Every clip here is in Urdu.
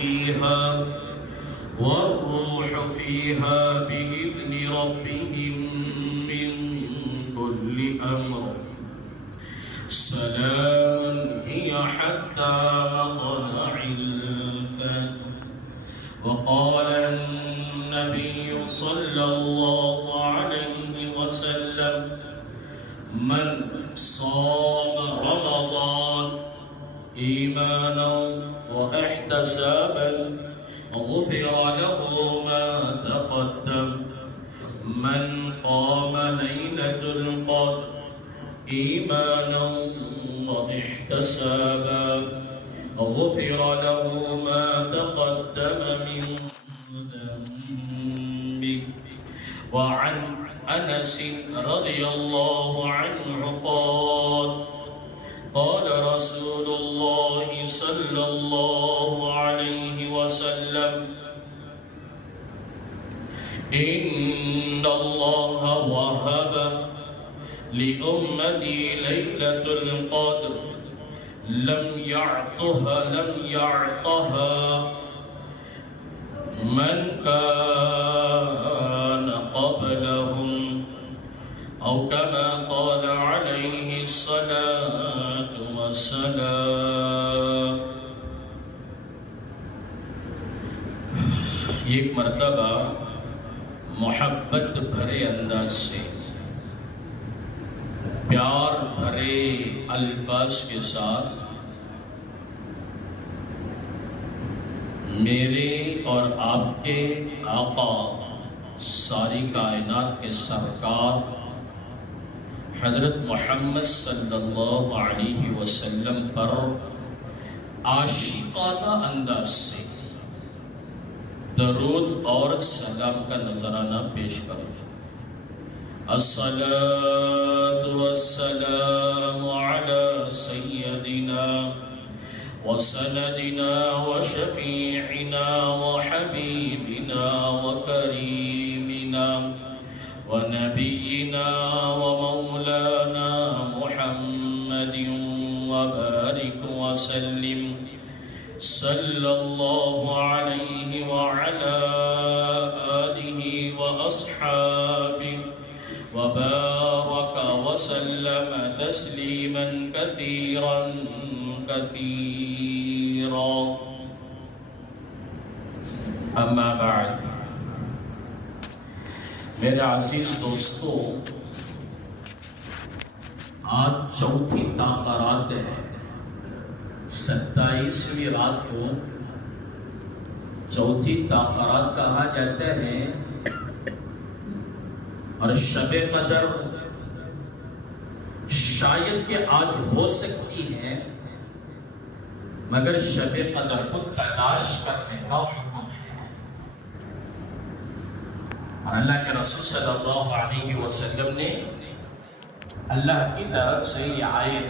فيها والروح فيها بإذن ربهم من كل أمر سلام هي حتى مطلع الفجر. وقال النبي صلى الله عليه وسلم من صام رمضان إيمانا واحتسابا غفر له ما تقدم. من قام ليلة القدر إيمانا واحتسابا غفر له ما تقدم من ذنبه. وعن أنس رضي الله عنه قال رسول الله صلى الله عليه وسلم إن الله وهب لأمتي ليلة القدر لم يعطها من كان قبلهم أو كما قال عليه الصلاة والسلام. ایک مرتبہ محبت بھرے انداز سے پیار بھرے الفاظ کے ساتھ میرے اور آپ کے آقا ساری کائنات کے سرکار حضرت محمد صلی اللہ علیہ وسلم پر عاشقانہ انداز سے درود اور سلام کا نذرانہ پیش کرو. الصلاة والسلام على سيدنا وسندنا وشفيعنا وحبيبنا وكريمنا ونبينا ومولانا محمد وبارك وسلم صلى الله عليه وعلى آله وأصحابه وبارك وسلم تسليما كثيرا كثيرا. اما بعد، میرے عزیز دوستو، آج چوتھی تاقرات ہے. 27ویں رات کو چوتھی تاقرات کہا جاتا ہے اور شب قدر شاید کہ آج ہو سکتی ہے، مگر شب قدر کو تلاش کرنے کا حکم ہے. اور اللہ کے رسول صلی اللہ علیہ وسلم نے اللہ کی طرف سے یہ آیت،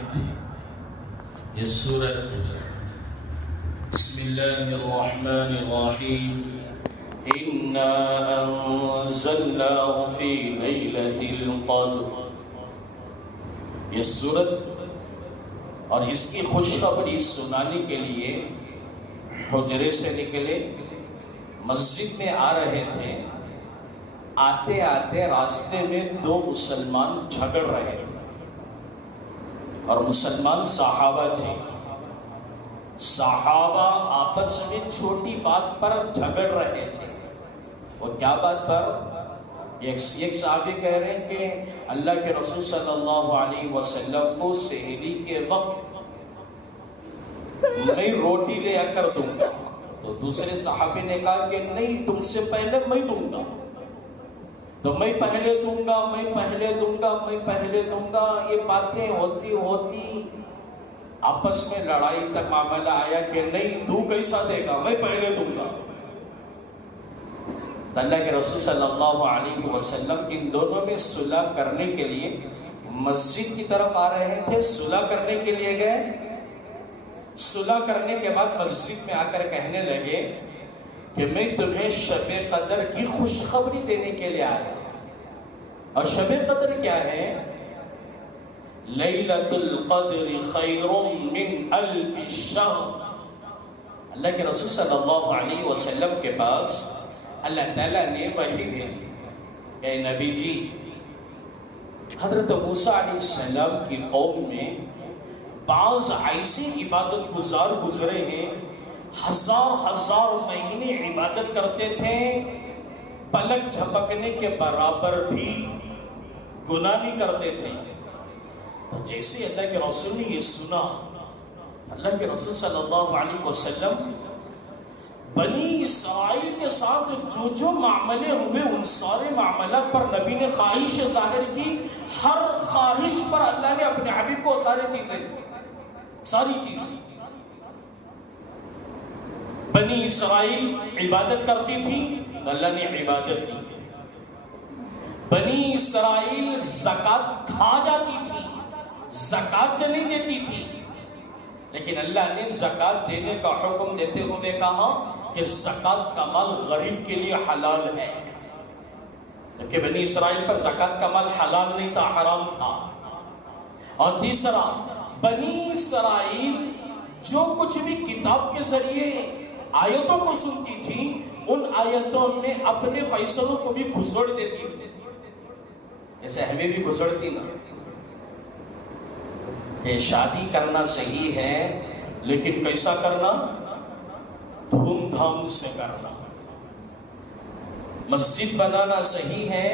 یہ سورت بسم اللہ الرحمن الرحیم اِنَّا أَنزَلْنَاهُ فِي لَيْلَةِ الْقَدْرِ، یہ سورت اور اس کی خوشخبری سنانے کے لیے حجرے سے نکلے، مسجد میں آ رہے تھے. آتے آتے راستے میں 2 مسلمان جھگڑ رہے تھے، اور مسلمان صحابہ تھے. صحابہ آپس میں چھوٹی بات پر جھگڑ رہے تھے. وہ کیا بات پر؟ ایک صحابی کہہ رہے ہیں کہ اللہ کے رسول صلی اللہ علیہ وسلم کو سحری کے وقت میں روٹی لے آ کر دوں گا. تو دوسرے صحابی نے کہا کہ نہیں، تم سے پہلے میں دوں گا. تو میں پہلے دوں گا، میں پہلے دوں گا، میں پہلے دوں گا. یہ باتیں ہوتی ہوتی آپس میں لڑائی تک معاملہ آیا کہ نہیں، تو کیسا دے گا، میں پہلے دوں گا. اللہ کے رسول صلی اللہ علیہ وسلم ان دونوں میں صلح کرنے کے لیے مسجد کی طرف آ رہے تھے. صلح کرنے کے لیے گئے. صلح کرنے کے بعد مسجد میں آ کر کہنے لگے کہ میں تمہیں شب قدر کی خوشخبری دینے کے لیے آیا. اور شب قدر کیا ہے؟ لیلۃ القدر خیر من 1000 شہر. اللہ کے رسول صلی اللہ علیہ وسلم کے پاس اللہ تعالیٰ نے وحی بھیجی، اے نبی جی، حضرت موسیٰ علیہ السلام کی قوم میں بعض ایسے عبادت گزار گزرے ہیں، ہزار مہینے عبادت کرتے تھے، پلک جھپکنے کے برابر بھی گناہ نہیں کرتے تھے۔ تو جیسے اللہ کے رسول نے یہ سنا، اللہ کے رسول صلی اللہ علیہ وسلم بنی اسرائیل کے ساتھ جو معاملے ہوئے ان سارے معاملات پر نبی نے خواہش ظاہر کی۔ ہر خواہش پر اللہ نے اپنے حبیب کو ساری چیزیں بنی اسرائیل عبادت کرتی تھی تو اللہ نے عبادت دی، بنی اسرائیل زکوٰۃ کھا جاتی تھی، زکوٰۃ نہیں دیتی تھی، لیکن اللہ نے زکوٰۃ دینے کا حکم دیتے ہوئے کہا کہ زکوٰۃ کا مال غریب کے لیے حلال ہے، جبکہ بنی اسرائیل پر زکوٰۃ کا مال حلال نہیں تھا، حرام تھا۔ اور تیسرا، بنی اسرائیل جو کچھ بھی کتاب کے ذریعے آیتوں کو سنتی تھی، ان آیتوں میں اپنے فیصلوں کو بھی گھسڑ دیتی تھی، جیسے ہمیں بھی گھسڑتی نا کہ شادی کرنا صحیح ہے لیکن کیسا کرنا؟ دھوم دھام سے کرنا۔ مسجد بنانا صحیح ہے،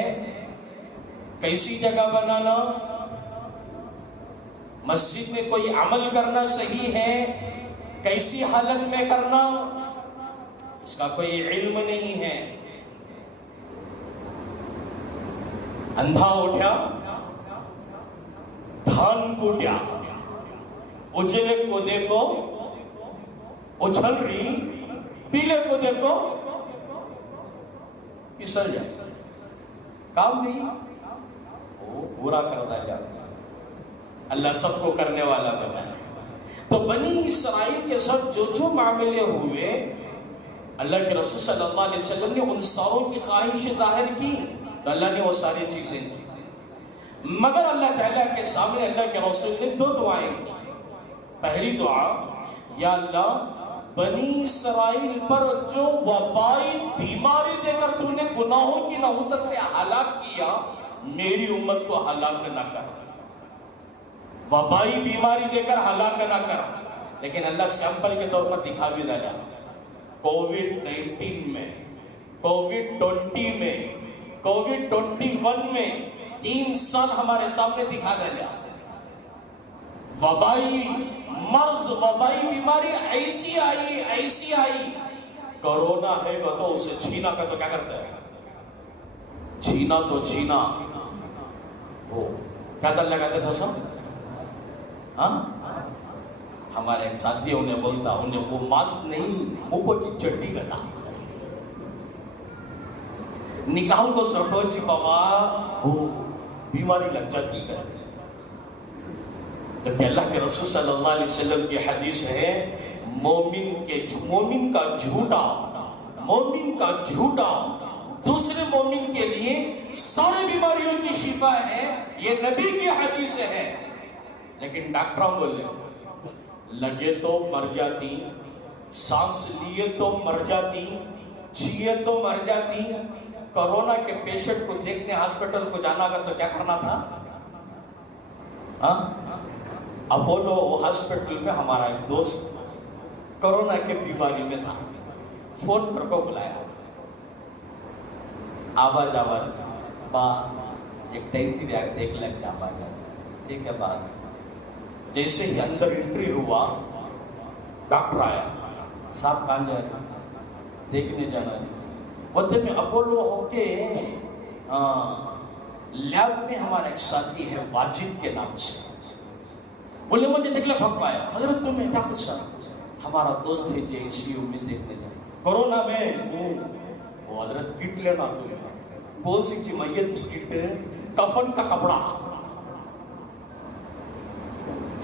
کیسی جگہ بنانا؟ مسجد میں کوئی عمل کرنا صحیح ہے، کیسی حالت میں کرنا؟ اس کا کوئی علم نہیں ہے۔ اندھا اٹھا، دھان کوٹیا، اجلے کو دیکھو اچھل رہی، پیلے کو دیکھو پسل جائے، کام نہیں وہ پورا کرتا جاتا۔ اللہ سب کو کرنے والا بنایا۔ تو بنی اسرائیل کے ساتھ جو معاملے ہوئے، اللہ کے رسول صلی اللہ علیہ وسلم نے ان ساروں کی خواہش ظاہر کی تو اللہ نے وہ ساری چیزیں دی، مگر اللہ تعالیٰ کے سامنے اللہ کے رسول نے 2 دعائیں کی۔ پہلی دعا، یا اللہ بنی اسرائیل پر جو وبائی بیماری دے کر تو نے گناہوں کی نحوست سے ہلاک کیا، میری امت کو ہلاک نہ کر، وبائی بیماری دے کر ہلاک نہ کر۔ لیکن اللہ سیمپل کے طور پر دکھا بھی ڈالا، کووڈ-19 میں، کووڈ-20 میں، کووڈ-21 میں 3 سال ہمارے سامنے دکھا دیا۔ وبائی مرض، وبائی بیماری ایسی آئی، کرونا ہے گا تو اسے چھینا کا تو کیا کرتا ہے؟ چھینا تو چھینا، وہ کیا دل لگاتے تھا سب؟ ہاں، ہمارے ایک ساتھی انہیں بولتا، انہیں وہ ماسک نہیں، اوپر کی چٹی گتا، نکاح کو سٹو جی بابا وہ بیماری لگ جاتی کرتے۔ جبکہ اللہ کے رسول صلی اللہ علیہ وسلم کی حدیث ہے، مومن کا جھوٹا دوسرے مومن کے لیے سارے بیماریوں کی شفا ہے، یہ نبی کی حدیث ہے۔ لیکن ڈاکٹر بولے لگے تو مر جاتی، سانس لیے تو مر جاتی، چھیے تو مر جاتی۔ کورونا کے پیشنٹ کو دیکھنے ہاسپٹل کو جانا کا تو کیا کرنا تھا؟ اپولو ہاسپٹل میں ہمارا ایک دوست کورونا کے بیماری میں تھا، فون پر کو بلایا، آواز با ایک ٹائم تھی بیاگ دیکھ لگ جا آواز ٹھیک ہے بات۔ جیسے ہی اندر انٹری ہوا، ڈاکٹر آیا، صاحب کہاں جائے؟ دیکھنے جانا۔ ودے میں اپولو ہو کے لیب میں ہمارا ایک ساتھی ہے واجب کے نام سے، بولے مجھے دیکھ لے بھگ پایا، حضرت تمہیں کیا خدشہ؟ ہمارا دوست ہے JCU میں دیکھنے جائے، کورونا میں وہ حضرت کٹ لینا تمہیں، کون سی چیز؟ میت کی کٹ، کفن کا کپڑا،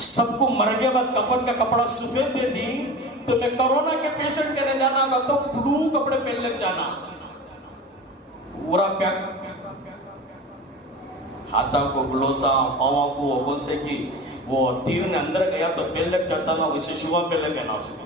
سب کو مر گیا بعد کفن کا کپڑا سفید دے دی، تمہیں کورونا کے پیشنٹ کے لے جانا کا تو بلو کپڑے پہن لگ جانا، پورا پیک، ہاتھوں کو گلوزا، پاؤں کو کون سے کی، وہ تیر نے اندر گیا تو پہن لگ جاتا نا، ویسے شوہ پہن لگ گیا نا اس میں۔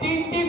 3-3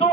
2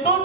2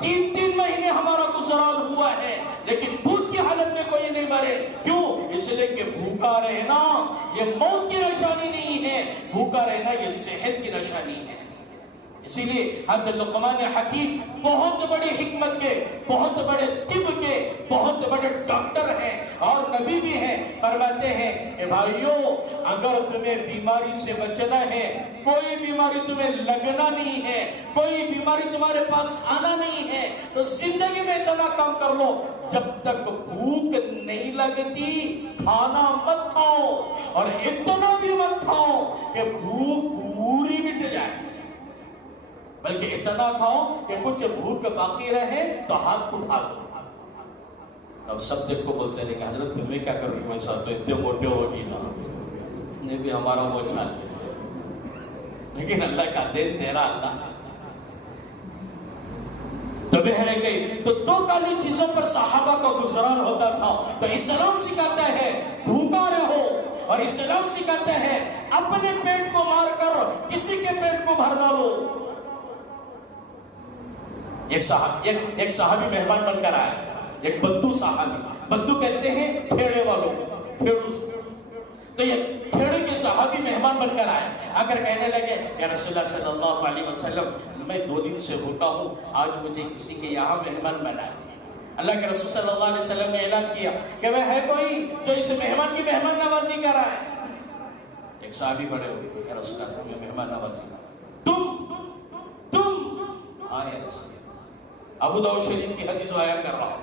تین مہینے ہمارا گزران ہوا ہے لیکن بھوک کی حالت میں کوئی نہیں مرے. کیوں؟ اس لیے کہ بھوکا رہنا یہ موت کی نشانی نہیں ہے، بھوکا رہنا یہ صحت کی نشانی ہے. اسی لیے حضرت لقمان حکیم بہت بڑی حکمت کے، بہت بڑے طب کے، بہت بڑے ڈاکٹر ہیں اور نبی بھی ہیں. فرماتے ہیں کہ بھائیو، اگر تمہیں بیماری سے بچنا ہے، کوئی بیماری تمہیں لگنا نہیں ہے، کوئی بیماری تمہارے پاس آنا نہیں ہے، تو زندگی میں اتنا کام کر لو، جب تک بھوک نہیں لگتی کھانا مت کھاؤ، اور اتنا بھی مت کھاؤ کہ بھوک پوری مٹ جائے، بلکہ اتنا کھاؤ کہ کچھ بھوک باقی رہے تو ہاتھ اٹھا دو. اب سب دیکھ کو بولتے ہیں کہ حضرت تمہیں کیا کر رہی ہو، ایسا تو اتنے موٹے ہوگی نا، نہیں بھی ہمارا وہ چھال ہے، لیکن اللہ کا دین دے رہا اللہ. تو بہرے گئی تو دو کالی چیزوں پر صحابہ کا گزران ہوتا تھا. تو اسلام سکھاتا ہے بھوکا رہو، اور اسلام سکھاتا ہے اپنے پیٹ کو مار کر کسی کے پیٹ کو بھر ڈالو. ایک صحابی مہمان بن کر آئے، ایک بدو صحابی، بدو کہتے ہیں کھیڑے والوں کو، کھیڑو. تو یہ کھیڑے کے صحابی مہمان بن کر آئے، اگر کہنے لگے کہ رسول اللہ صلی اللہ علیہ وسلم میں 2 دن سے بھوکا ہوں، آج مجھے کسی کے یہاں مہمان بنا دیا. اللہ کے رسول صلی اللہ علیہ وسلم نے اعلان کیا کہ وہ ہے کوئی جو اس مہمان کی مہمان نوازی کر رہا ہے. ایک صحابی بڑے ہوئے کہ رسول اللہ صلی اللہ علیہ وسلم مہمان نوازی کر، تم ہاں یا رسول، ابو داؤد شریف کی حدیث بیان کر رہا ہوں،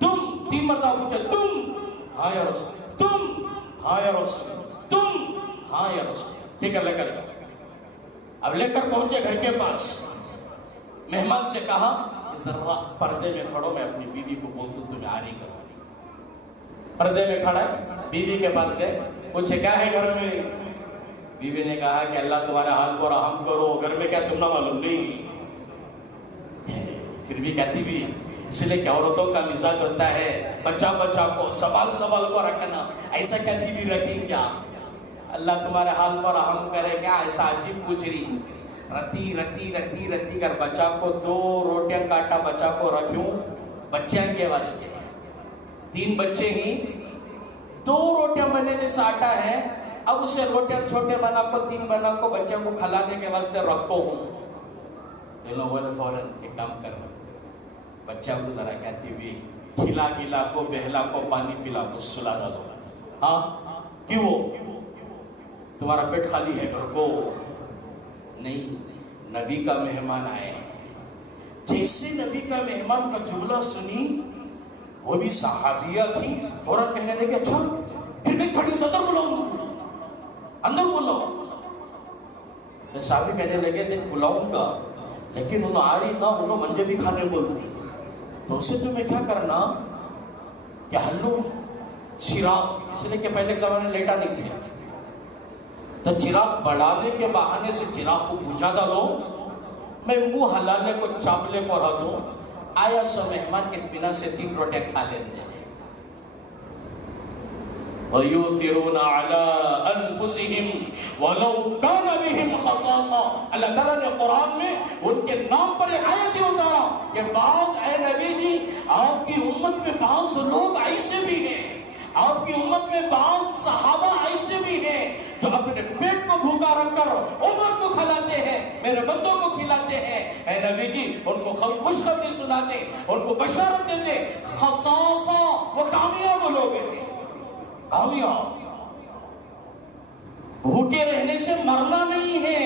تم 3 مرتبہ پوچھا، تم ہاں یا رسول، تم ہاں یا رسول، تم ہاں یا رسول. ٹھیک ہے، لے کر اب لے کر پہنچے گھر کے پاس. مہمان سے کہا ذرا پردے میں کھڑو، میں اپنی بیوی کو بولتا ہوں تمہیں آری کرو. پردے میں کھڑا بیوی کے پاس گئے، پوچھے کیا ہے گھر میں. بیوی نے کہا کہ اللہ تمہارے حال کو رحم کرو، گھر میں کیا تم نہ معلوم نہیں. پھر بھی کہتی بھی، اس لیے کہ عورتوں کا مزاج ہوتا ہے بچہ کو سنبھال کو رکھنا. ایسا کہتی بھی رہتی کیا اللہ تمہارے حال پر رحم کرے گا، ایسا عجیب پوچھ رہی. رتی کر بچہ کو 2 روٹیاں کاٹا، بچہ کو رکھوں بچیاں کے واسطے. 3 بچے ہی 2 روٹیاں بنے جیسا آٹا ہے، اب اسے روٹیاں چھوٹے بنا کو 3 بنا کو بچوں کو کھلانے کے واسطے رکھو ہوں. تو لوگوں نے فوراً ایک کام کرنا، بچہ کو ذرا کہتی ہوئی کھلا گلا کو، بہلا کو پانی پلا کو، سلا ڈالو. ہاں کیوں؟ تمہارا پیٹ خالی ہے گھر کو نہیں، نبی کا مہمان آئے ہیں. جیسے نبی کا مہمان کا جملہ سنی، وہ بھی صحابیہ تھی، فوراً کہنے لگے اچھا پھر میں کھڑی سے اندر بلاؤں، اندر بلاؤ. صحابی کہنے لگے دیکھ بلاؤں گا، لیکن انہوں آ رہی نہ، انہوں منجے بھی کھانے بولتی، تو اسے تمہیں کیا کرنا کہ ہلو چراغ، اس لیے کہ پہلے زمانے میں لیٹا نہیں تھے، تو چراغ بڑھانے کے بہانے سے چراغ کو بجھا ڈالو، میں منہ ہلانے کو چاپلے کو رہ دوں، آیا سو مہمان کے اطمینان سے 3 روٹیاں کھا لیتے ہیں. وَيُؤْثِرُونَ عَلَىٰ أَنفُسِهِمْ وَلَوْ كَانَ بِهِمْ خَصَاصَةٌ. اللہ تعالیٰ نے قرآن میں ان کے نام پر ایک آیت اتارا کہ بعض اے نبی جی آپ کی امت میں بعض لوگ ایسے بھی ہیں، آپ کی امت میں بعض صحابہ ایسے بھی ہیں جو اپنے پیٹ کو بھوکا رکھ کر امت کو کھلاتے ہیں، میرے بندوں کو کھلاتے ہیں. اے نبی جی ان کو خوشخبری سناتے، ان کو بشارت دیتے. خصاصہ وہ کامیاب لوگ ہیں، کامیاب. بھوکے رہنے سے مرنا نہیں ہے،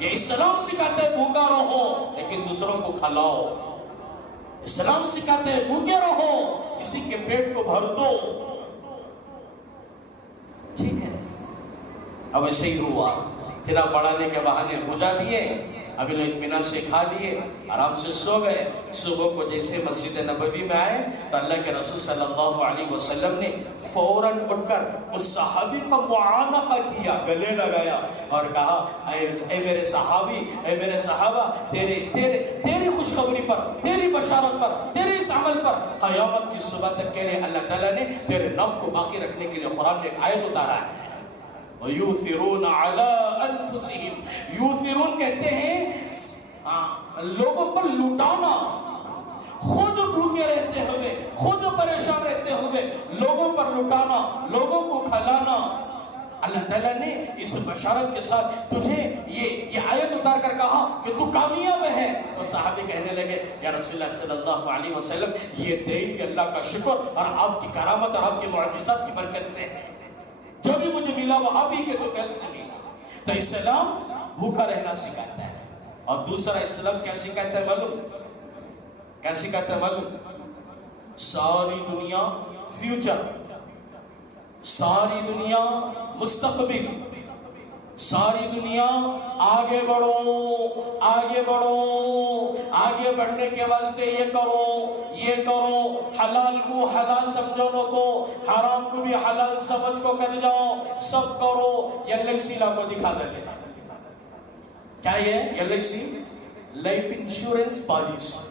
یہ اسلام سکھاتے ہے بھوکا رہو لیکن دوسروں کو کھلاؤ. اسلام سکھاتے ہے بھوکے رہو، کسی کے پیٹ کو بھر دو. ٹھیک ہے، اب ایسے ہی ہوا، تیرا بڑھانے کے بہانے بجھا دیے، ابھی لوگ اطمینان سے کھا لیے، آرام سے سو گئے. صبح کو جیسے مسجد نبوی میں آئے تو اللہ کے رسول صلی اللہ علیہ وسلم نے فوراً اٹھ کر اس صحابی کا معانقہ کیا، گلے لگایا اور کہا اے میرے صحابی، اے میرے صحابہ، تیری خوشخبری پر، تیری بشارت پر، تیرے اس عمل پر قیامت کی صبح تک کے لیے اللہ تعالیٰ نے تیرے نام کو باقی رکھنے کے لیے قرآن میں ایک آیت اتارا ہے. وَيُؤْثِرُونَ عَلَىٰ أَنفُسِهِمْ. یوثرون کہتے ہیں لوگوں پر لٹانا، لوگوں پر لٹانا، لوگوں کو کھلانا۔ اللہ تعالیٰ نے اس بشارت کے ساتھ تجھے یہ آیت اتار کر کہا کہ تو کامیاب ہے۔ تو صحابی کہنے لگے یا رسول اللہ صلی اللہ علیہ وسلم یہ دین بھی اللہ کا شکر اور آپ کی کرامت اور آپ کے معجزات کی برکت سے ہے، جو بھی مجھے ملا وہ آپ ہی کے طفیل سے ملا۔ تو اسلام بھوکا رہنا سکھاتا ہے، اور دوسرا اسلام کیا سکھاتا ہے معلوم؟ کیا سکھاتا ہے معلوم؟ ساری دنیا فیوچر، ساری دنیا مستقبل، ساری دنیا آگے بڑھو، آگے بڑھو، آگے بڑھنے کے واسطے یہ کرو، یہ کرو، حلال کو حلال سمجھو کو، حرام کو بھی حلال سمجھ کو کر جاؤ، سب کرو۔ LIC کو دکھا دے، کیا یہ LIC؟ Life insurance policy.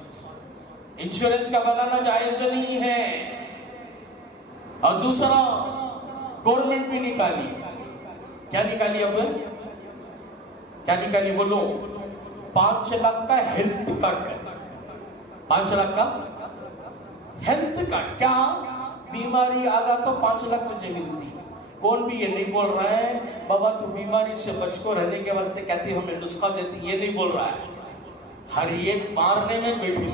Insurance کا بنانا جائز نہیں ہے۔ اور دوسرا گورنمنٹ بھی نکالی، کیا نکالی؟ اب کیا نکالی بولو؟ 5 لاکھ کا ہیلتھ کارڈ کہتا ہے، 5 لاکھ کا ہیلتھ کارڈ۔ کیا بیماری آگا تو 5 لاکھ تجھے ملتی۔ کون بھی یہ نہیں بول رہا ہے بابا تو بیماری سے بچ کو رہنے کے واسطے کہتی ہمیں نسخہ دیتی، یہ نہیں بول رہا ہے۔ ہر ایک مارنے میں بیٹھی،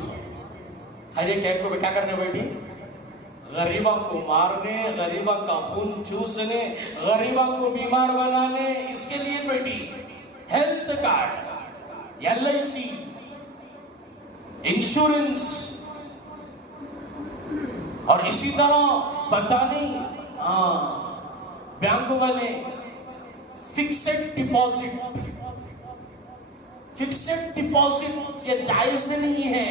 ہر ایک کو کیا کرنے بیٹھی؟ غریبوں کو مارنے، غریبوں کا خون چوسنے، غریبوں کو بیمار بنانے، اس کے لیے بیٹی۔ ہیلتھ کارڈ، LIC، انشورنس، اور اسی طرح پتہ نہیں بینک والے فکسڈ ڈپازٹ، فکسڈ ڈپازٹ یہ جائز نہیں ہے،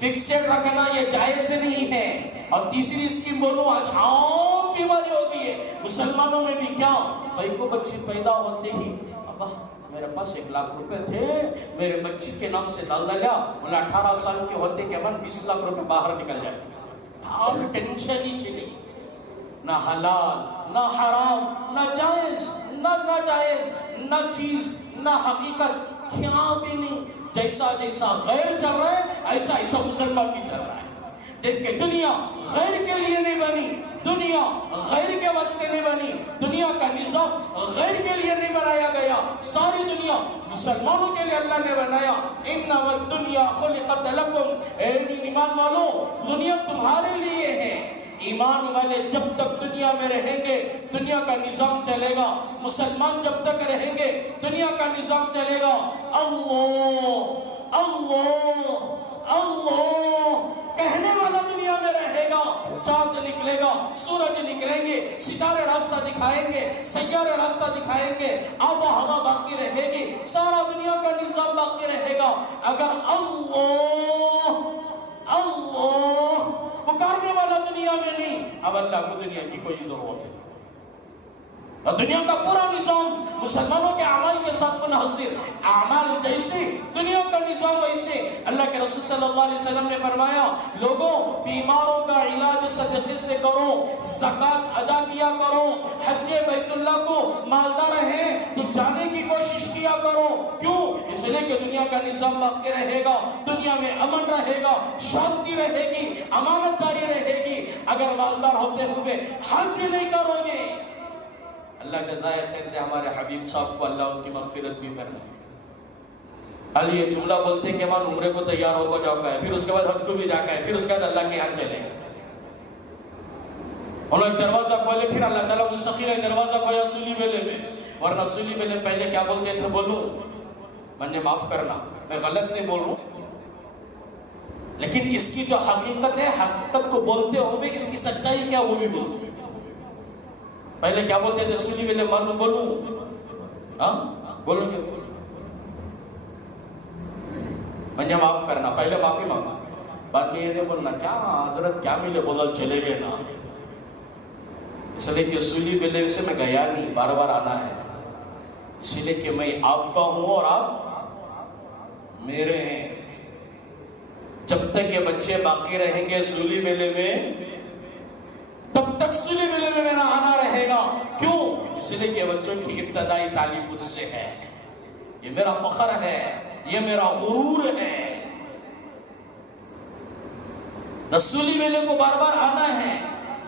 فکسڈ رکھنا یہ جائز نہیں ہے۔ اور تیسری اسکیم بولو، آج عام بیماری ہوتی ہے مسلمانوں میں بھی۔ کیا؟ بھائی کو بچے پیدا ہوتے ہی ابا میرے پاس 1 لاکھ روپے تھے، میرے بچی کے نام سے ڈال دیا، بولا 18 سال کے ہوتے کے بعد 20 لاکھ روپے باہر نکل جاتے۔ اب ٹینشن ہی چلی، نہ حلال نہ حرام، نہ جائز نہ ناجائز، نہ چیز نہ حقیقت، کیا بھی نہیں۔ جیسا جیسا غیر چل رہا ہے ایسا ایسا مسلمان بھی چل رہا ہے۔ جس کہ دنیا غیر کے لیے نہیں بنی، دنیا غیر کے واسطے نہیں بنی، دنیا کا نظام غیر کے لیے نہیں بنایا گیا، ساری دنیا مسلمانوں کے لیے اللہ نے بنایا۔ اِنَّمَا الدُّنْيَا خُلِقَتْ لَكُمْ، اے ایمان والو دنیا تمہارے لیے ہے۔ ایمان والے جب تک دنیا میں رہیں گے دنیا کا نظام چلے گا، مسلمان جب تک رہیں گے دنیا کا نظام چلے گا۔ اللہ اللہ اللہ کہنے والا دنیا میں رہے گا، چاند نکلے گا، سورج نکلیں گے، ستارے راستہ دکھائیں گے، سیارے راستہ دکھائیں گے، آب و ہوا باقی رہے گی، سارا دنیا کا نظام باقی رہے گا۔ اگر اللہ اللہ پکارنے والا دنیا میں نہیں، اب اللہ کو دنیا کی کوئی ضرورت ہے۔ اور دنیا کا پورا نظام مسلمانوں کے اعمال کے ساتھ منحصر، اعمال جیسے دنیا کا نظام ویسے۔ اللہ کے رسول صلی اللہ علیہ وسلم نے فرمایا لوگوں بیماروں کا علاج صدقے سے کرو، زکوٰۃ ادا کیا کرو، حج بیت اللہ کو مالدار ہیں تو جانے کی کوشش کیا کرو۔ کیوں؟ اس لیے کہ دنیا کا نظام باقی رہے گا، دنیا میں امن رہے گا، شانتی رہے گی، امانت داری رہے گی۔ اگر مالدار ہوتے ہوئے حج نہیں کرو گے، اللہ جزائے خیر دے ہمارے حبیب صاحب کو، اللہ ان کی مغفرت بھی کرنا ہے۔ علی یہ جملہ بولتے کہ مان عمرے کو تیار ہو جاؤ گا ہے، پھر اس کے بعد حج کو بھی جا گا ہے، پھر اس کے بعد اللہ کے یہاں چلے گا۔ انہوں نے دروازہ کھولے، پھر اللہ تعالیٰ مستقل ہے دروازہ کھویا سلی میلے میں، ورنہ سلی میلے پہلے کیا بولتے تھے بولو، مجھے معاف کرنا میں غلط نہیں بول رہا ہوں، لیکن اس کی جو حقیقت ہے حقیقت کو بولتے ہوئے اس کی سچائی کیا وہ بھی بولتے ہیں۔ پہلے کیا بولتے تھے سلی میلے معلوم بولوں، ہاں بولو گے، مجھے معاف کرنا، پہلے معافی مانگا، بعد میں یہ نہیں بولنا کیا حضرت کیا ملے بولا چلے گئے نا، اس لیے کہ سلی میلے سے میں گیا نہیں، بار بار آنا ہے، اس لیے کہ میں آپ کا ہوں اور آپ میرے ہیں۔ جب تک یہ بچے باقی رہیں گے سلی میلے میں تب تک سلی میلے میں میرا آنا رہے گا۔ کیوں؟ اس لیے کہ بچوں کی ابتدائی تعلیم مجھ سے ہے، یہ میرا فخر ہے، یہ میرا غرور ہے۔ سلی میلے کو بار بار آنا ہے،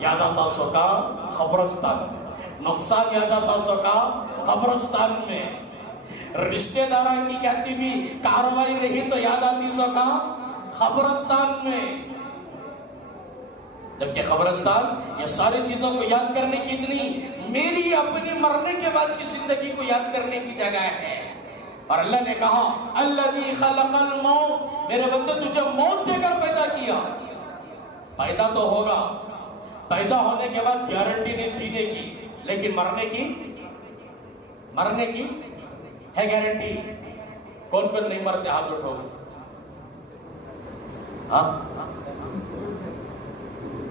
یاد آتا سو کا قبرستان میں، نقصان یاد آتا سو کا قبرستان میں، رشتہ داران کی کہتی بھی کاروائی رہی تو یاد آتی سو کا قبرستان میں. جبکہ قبرستان یہ ساری چیزوں کو یاد کرنے کی اتنی میری اپنی مرنے کے بعد کی زندگی کو یاد کرنے کی جگہ ہے. اور اللہ نے کہا الذی خلق الموت، میرے بندے تجھے موت دے کر پیدا کیا. پیدا تو ہوگا، پیدا ہونے کے بعد گارنٹی نہیں جینے کی، لیکن مرنے کی ہے گارنٹی. کون کون نہیں مرتے ہاتھ اٹھو. ہاں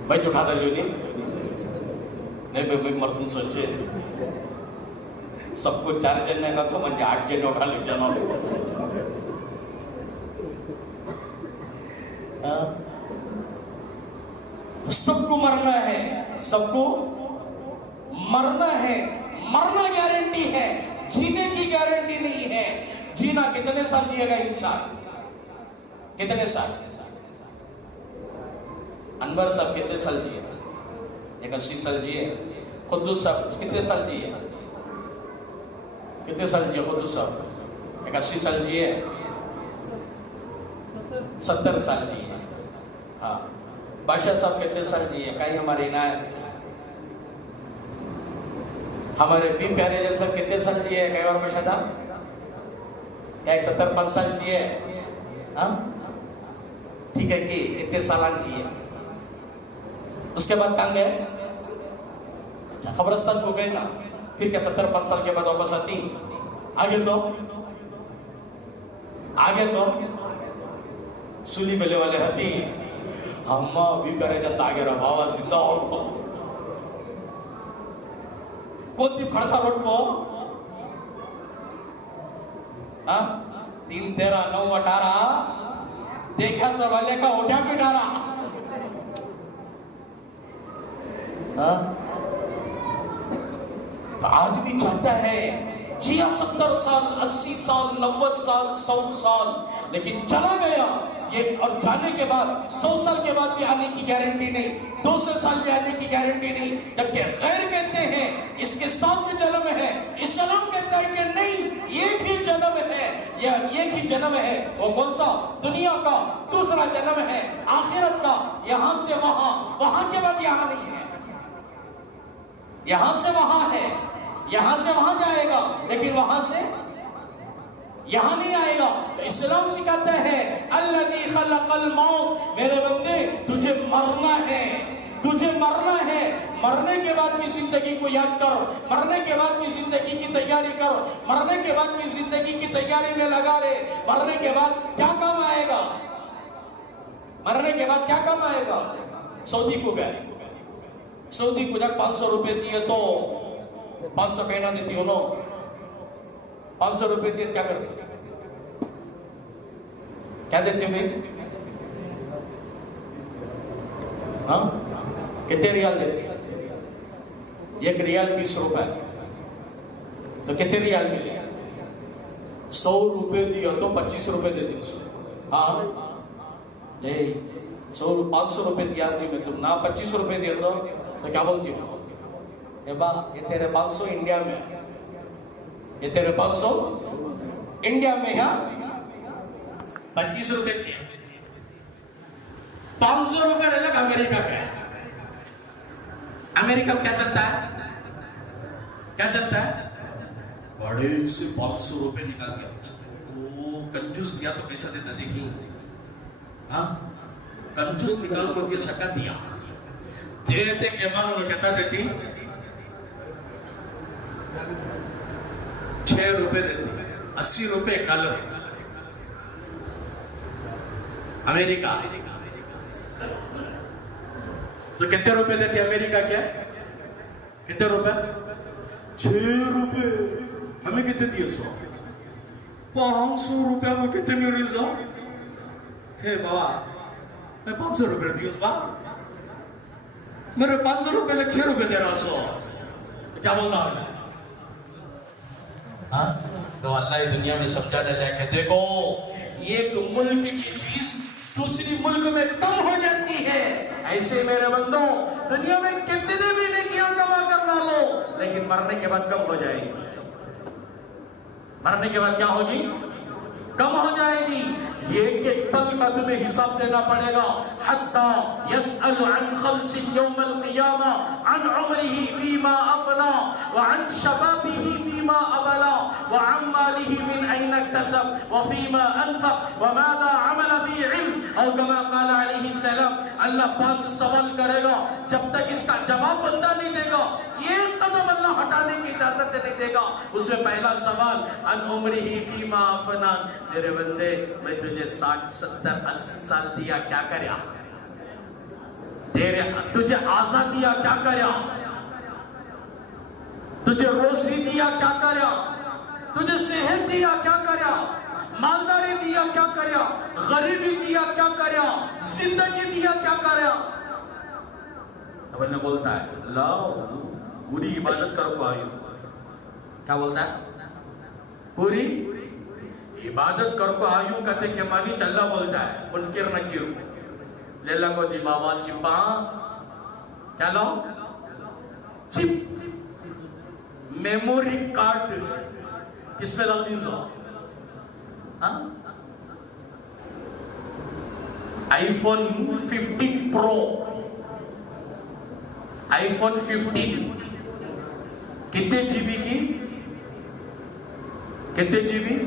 بھائی اٹھا دے لیو نہیں بھائی مردوں سوچے سب کو 4 جنے کا تو مجھے 8 جنے اٹھا لے جانا. تو سب کو مرنا ہے، سب کو مرنا ہے. مرنا گارنٹی ہے، جینے کی گارنٹی نہیں ہے. جینا کتنے سال جیے گا انسان؟ کتنے سال؟ انور صاحب کتنے سال جیے؟ 80 سال جیے. قدوس صاحب کتنے سال جیے؟ کتنے سال جیے قدوس صاحب؟ 80 سال جیے. 70 سال جیے. ہاں بادشاہ صاحب کتنے سال جیے؟ کہیں ہماری عنایت ہمارے بھی پیارے جن صاحب کتنے سال جیے؟ کہیں اور بادشاہ تھا کیا 175 سال جیے؟ ہاں ٹھیک ہے کہ اتنے سالان جیے. اس کے بعد کہاں گئے؟ اچھا قبرستان کو گئے نا. پھر کیا 70-75 سال کے بعد واپس آتی؟ آگے تو سولی بلے والے رہتی ہم بھی کرے جاتا آگے رہا بابا زندہ ہو کوتی کھڑتا روڈ پو 3 13 9 18 دیکھا سب والے کا اٹھا بھی ڈالا. تو آدمی چاہتا ہے جیا 70 سال 80 سال 90 سال 100 سال، لیکن چلا گیا یہ. اور جانے کے بعد 100 سال کے بعد بھی آنے کی گارنٹی نہیں، 200 سال بھی آنے کی گارنٹی نہیں. جبکہ غیر کہتے ہیں اس کے ساتھ جنم ہے، اسلام کہتا ہے کہ نہیں ایک ہی جنم ہے. یا ایک ہی جنم ہے، وہ کون سا؟ دنیا کا. دوسرا جنم ہے آخرت کا، یہاں سے وہاں، وہاں کے بعد یہاں نہیں ہے. یہاں سے وہاں ہے، یہاں سے وہاں جائے گا، لیکن وہاں سے یہاں نہیں آئے گا. اسلام سکھاتا ہے الذی خلق الموت، میرے بندے تجھے مرنا ہے، تجھے مرنا ہے. مرنے کے بعد کی زندگی کو یاد کر، مرنے کے بعد کی زندگی کی تیاری کر، مرنے کے بعد کی زندگی کی تیاری میں لگا رہے. مرنے کے بعد کیا کام آئے گا؟ مرنے کے بعد کیا کام آئے گا؟ سعودی کو گئے، سعودی کو جب 500 روپے دیے تو 500 کہنا دیتی ہو نا. 500 روپے دیے کیا کرتے؟ کیا دیتے ہو بھائی؟ ہاں کتنے ریال دیتے؟ 1 ریال 20 روپے. تو کتنے ریال ملے؟ 100 روپے دیا تو 25 روپے دے دیتے. ہاں نہیں 500 روپے دیا تھی میں تم نہ 25 روپے دیا تو کیا بولتی ہو؟ یہ تیرے 500 انڈیا میں، یہ تیرے 500 انڈیا میں ہے. 25 روپے چاہیے. 500 روپے رہ لگا. امریکہ کا ہے، امریکہ میں کیا چلتا ہے؟ کیا چلتا ہے؟ بڑے سے 500 روپے نکال گیا. وہ کنجوس دیا تو کیسا دیتا دیکھیں. ہاں کنجوس نکال کو دیا سکا دیا دیتے کہ مانو نے کہتا دیتی 6 روپے دیتی. 80 روپے $1. امریکہ تو کتنے روپے دیتے امریکہ؟ کیا کتنے روپے؟ 6 روپے. ہمیں کتنے دیے؟ 100. 500 روپے میں کتنے میرے 100 ہے بابا؟ میں 500 روپے دی اس بار میرے 500 روپے لے 6 روپے دے رہا 100. کیا بولنا ہے؟ ہاں تو اللہ دنیا میں سمجھا دے کہ دیکھو ایک ملک کی چیز دوسری ملک میں کم ہو جاتی ہے. ایسے میرے بندوں دنیا میں کتنے بھی نیکیاں کما کر نہ لو، لیکن مرنے کے بعد کم ہو جائے گی. مرنے کے بعد کیا ہوگی؟ کم ہو جائے گی. یہ کہ پل کا تمہیں حساب دینا پڑے گا. حتی یسأل عن خمس یوم القیامہ، عن عمره فیما افنا، وعن شبابه فیما ابلا، وعن ماله من این اکتسب، وفیما انفق، وماذا عمل فی علم، او کما قال علیہ السلام. اللہ 5 سوال کرے گا، جب تک اس کا جواب بندہ نہیں دے گا ایک قدم اللہ ہٹانے کی اجازت نہیں دے گا. اس میں پہلا سوال عن عمره فیما افنا، میرے بندے میں تجھے 60 70 80 سال دیا، کیا کریا؟ تجھے آزاد دیا، کیا کریا؟ تجھے روزی دیا، کیا کریا؟ تجھے صحت دیا، کیا کریا؟ مالداری دیا، کیا کریا؟ غریبی دیا، کیا کریا؟ زندگی دیا، کیا کریا؟ اب اللہ بولتا ہے اللہ پوری عبادت کر کو آئی. کیا بولتا ہے؟ پوری عبادت کر کو آئیوں کہتے کہ مانی چلہ بولتا ہے منکر نکیر لیلہ کو جی بابا چپا کیا لاؤ؟ چپ میموری کارڈ کس پہ ڈال دیں سو؟ آئی فون 15 پرو، آئی فون 15 کتنے جی بی کی؟ کتنے جی بی؟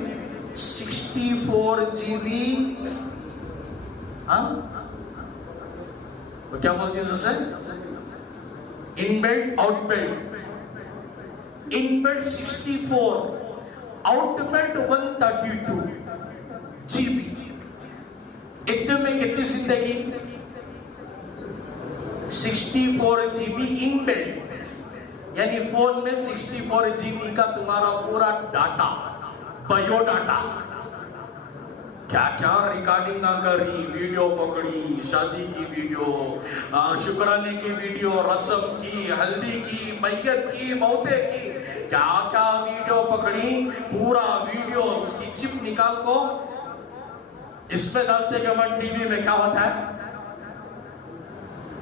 64 G be. وہ کیا بولتی ہے اسے؟ Inbuilt out built. Inbuilt 64، out built 132 G B. ایک دن میں کتنی زندگی؟ 64 جی بی ان بلٹ، یعنی فون میں 64 جی بی کا تمہارا پورا ڈاٹا، بایو ڈاٹا. کیا کیا ریکارڈنگ کری، ویڈیو پکڑی، شادی کی ویڈیو، شکرانے کی ویڈیو، رسم کی، ہلدی کی، میت کی، موتے کی، کیا کیا ویڈیو پکڑی. پورا ویڈیو اس کی چپ نکال کو اس پہ ڈالتے کہ من ٹی وی میں کیا ہوتا ہے،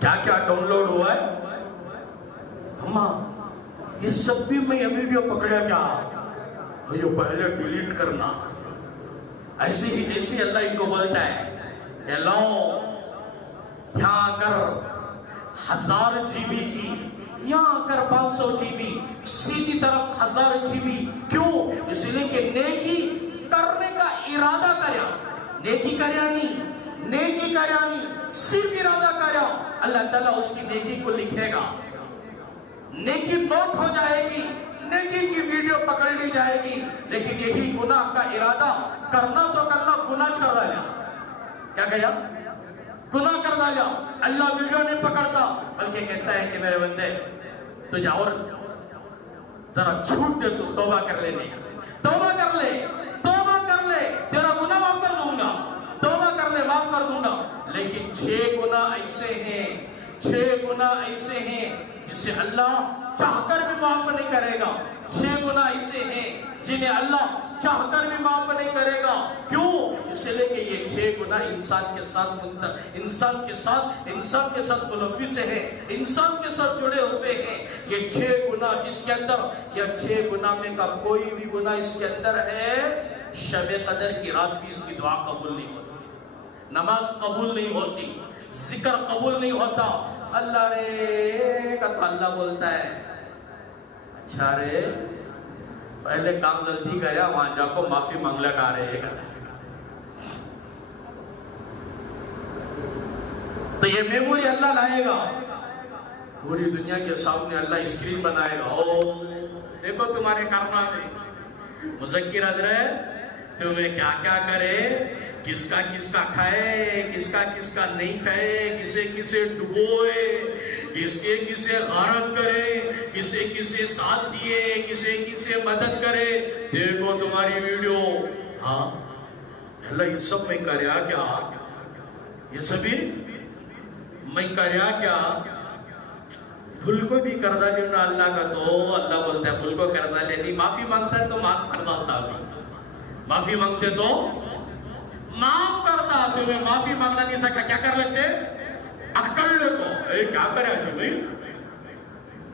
کیا کیا ڈاؤن لوڈ ہوا ہے. ہماں یہ سب بھی میں یہ ویڈیو پکڑیا کیا، یہ پہلے ڈیلیٹ کرنا. ایسے ہی جیسے اللہ ان کو بولتا ہے کہ لو یہاں کر 1000 جی بی کی، یہاں کر 500 جی بی، سیدھی طرف 1000 جی بی. کیوں؟ اس لیے کہ نیکی کرنے کا ارادہ کریا. نیکی کریا نہیں، نیکی کریا نہیں، صرف ارادہ کریا، اللہ تعالیٰ اس کی نیکی کو لکھے گا. نیکی نوٹ ہو جائے گی، نیکی کی ویڈیو پکڑ لی جائے گی. لیکن یہی گناہ کا ارادہ کرنا تو کرنا، گناہ چھوڑ ڈالا. کیا کہا؟ گناہ کر ڈالا. اللہ ویڈیو نہیں پکڑتا بلکہ کہتا ہے کہ میرے بندے تجھے اور ذرا چھوٹ دے، تو توبہ کر لینے، توبہ کر لے، توبہ کر لے، تیرا گناہ معاف کر دوں گا، توبہ کر لے معاف کر دوں گا. لیکن 6 گناہ ایسے ہیں، 6 گناہ ایسے ہیں جسے اللہ چاہ کر بھی معاف نہیں کرے گا. 6 گناہ ایسے ہیں جنہیں اللہ چاہ کر بھی معاف نہیں کرے گا. کیوں؟ اس لئے کہ یہ 6 گناہ انسان کے ساتھ ملوث ہیں، انسان کے ساتھ جڑے ہوئے ہیں. یہ 6 گناہ جس کے اندر، یہ 6 گناہ میں کا کوئی بھی گناہ اس کے اندر ہے، شب قدر کی رات بھی اس کی دعا قبول نہیں ہوتی، نماز قبول نہیں ہوتی، ذکر قبول نہیں ہوتا. اللہ رے کا تو اللہ بولتا ہے اچھا رے پہلے کام غلطی کریا، وہاں جا کو معافی مانگلا کا رہے ہیں. تو یہ میموری اللہ لائے گا، پوری دنیا کے سامنے اللہ اسکرین بنائے گا. او دیکھو تمہارے کارنامے، مذکر حضرت تمہیں کیا کیا کرے، کس کا کھائے، کس کا نہیں کھائے، کسے ڈبوئے، کسے غارت کرے، کسے ساتھ دیے، کسے مدد کرے. دیکھو تمہاری ویڈیو. ہاں اللہ یہ سب میں کریا کیا، یہ سبھی میں کریا کیا. بھول کو بھی کردہ لینا اللہ کا، تو اللہ بولتا ہے بھول کو کردہ لینی. معافی مانگتا ہے تو معاف کر ڈالتا بھی، معافی مانگتے تو معاف کرتا. تمہیں معافی مانگنا نہیں سکتا، کیا کر لیتے؟ اکڑ لے کو کیا کرے آجی بھائی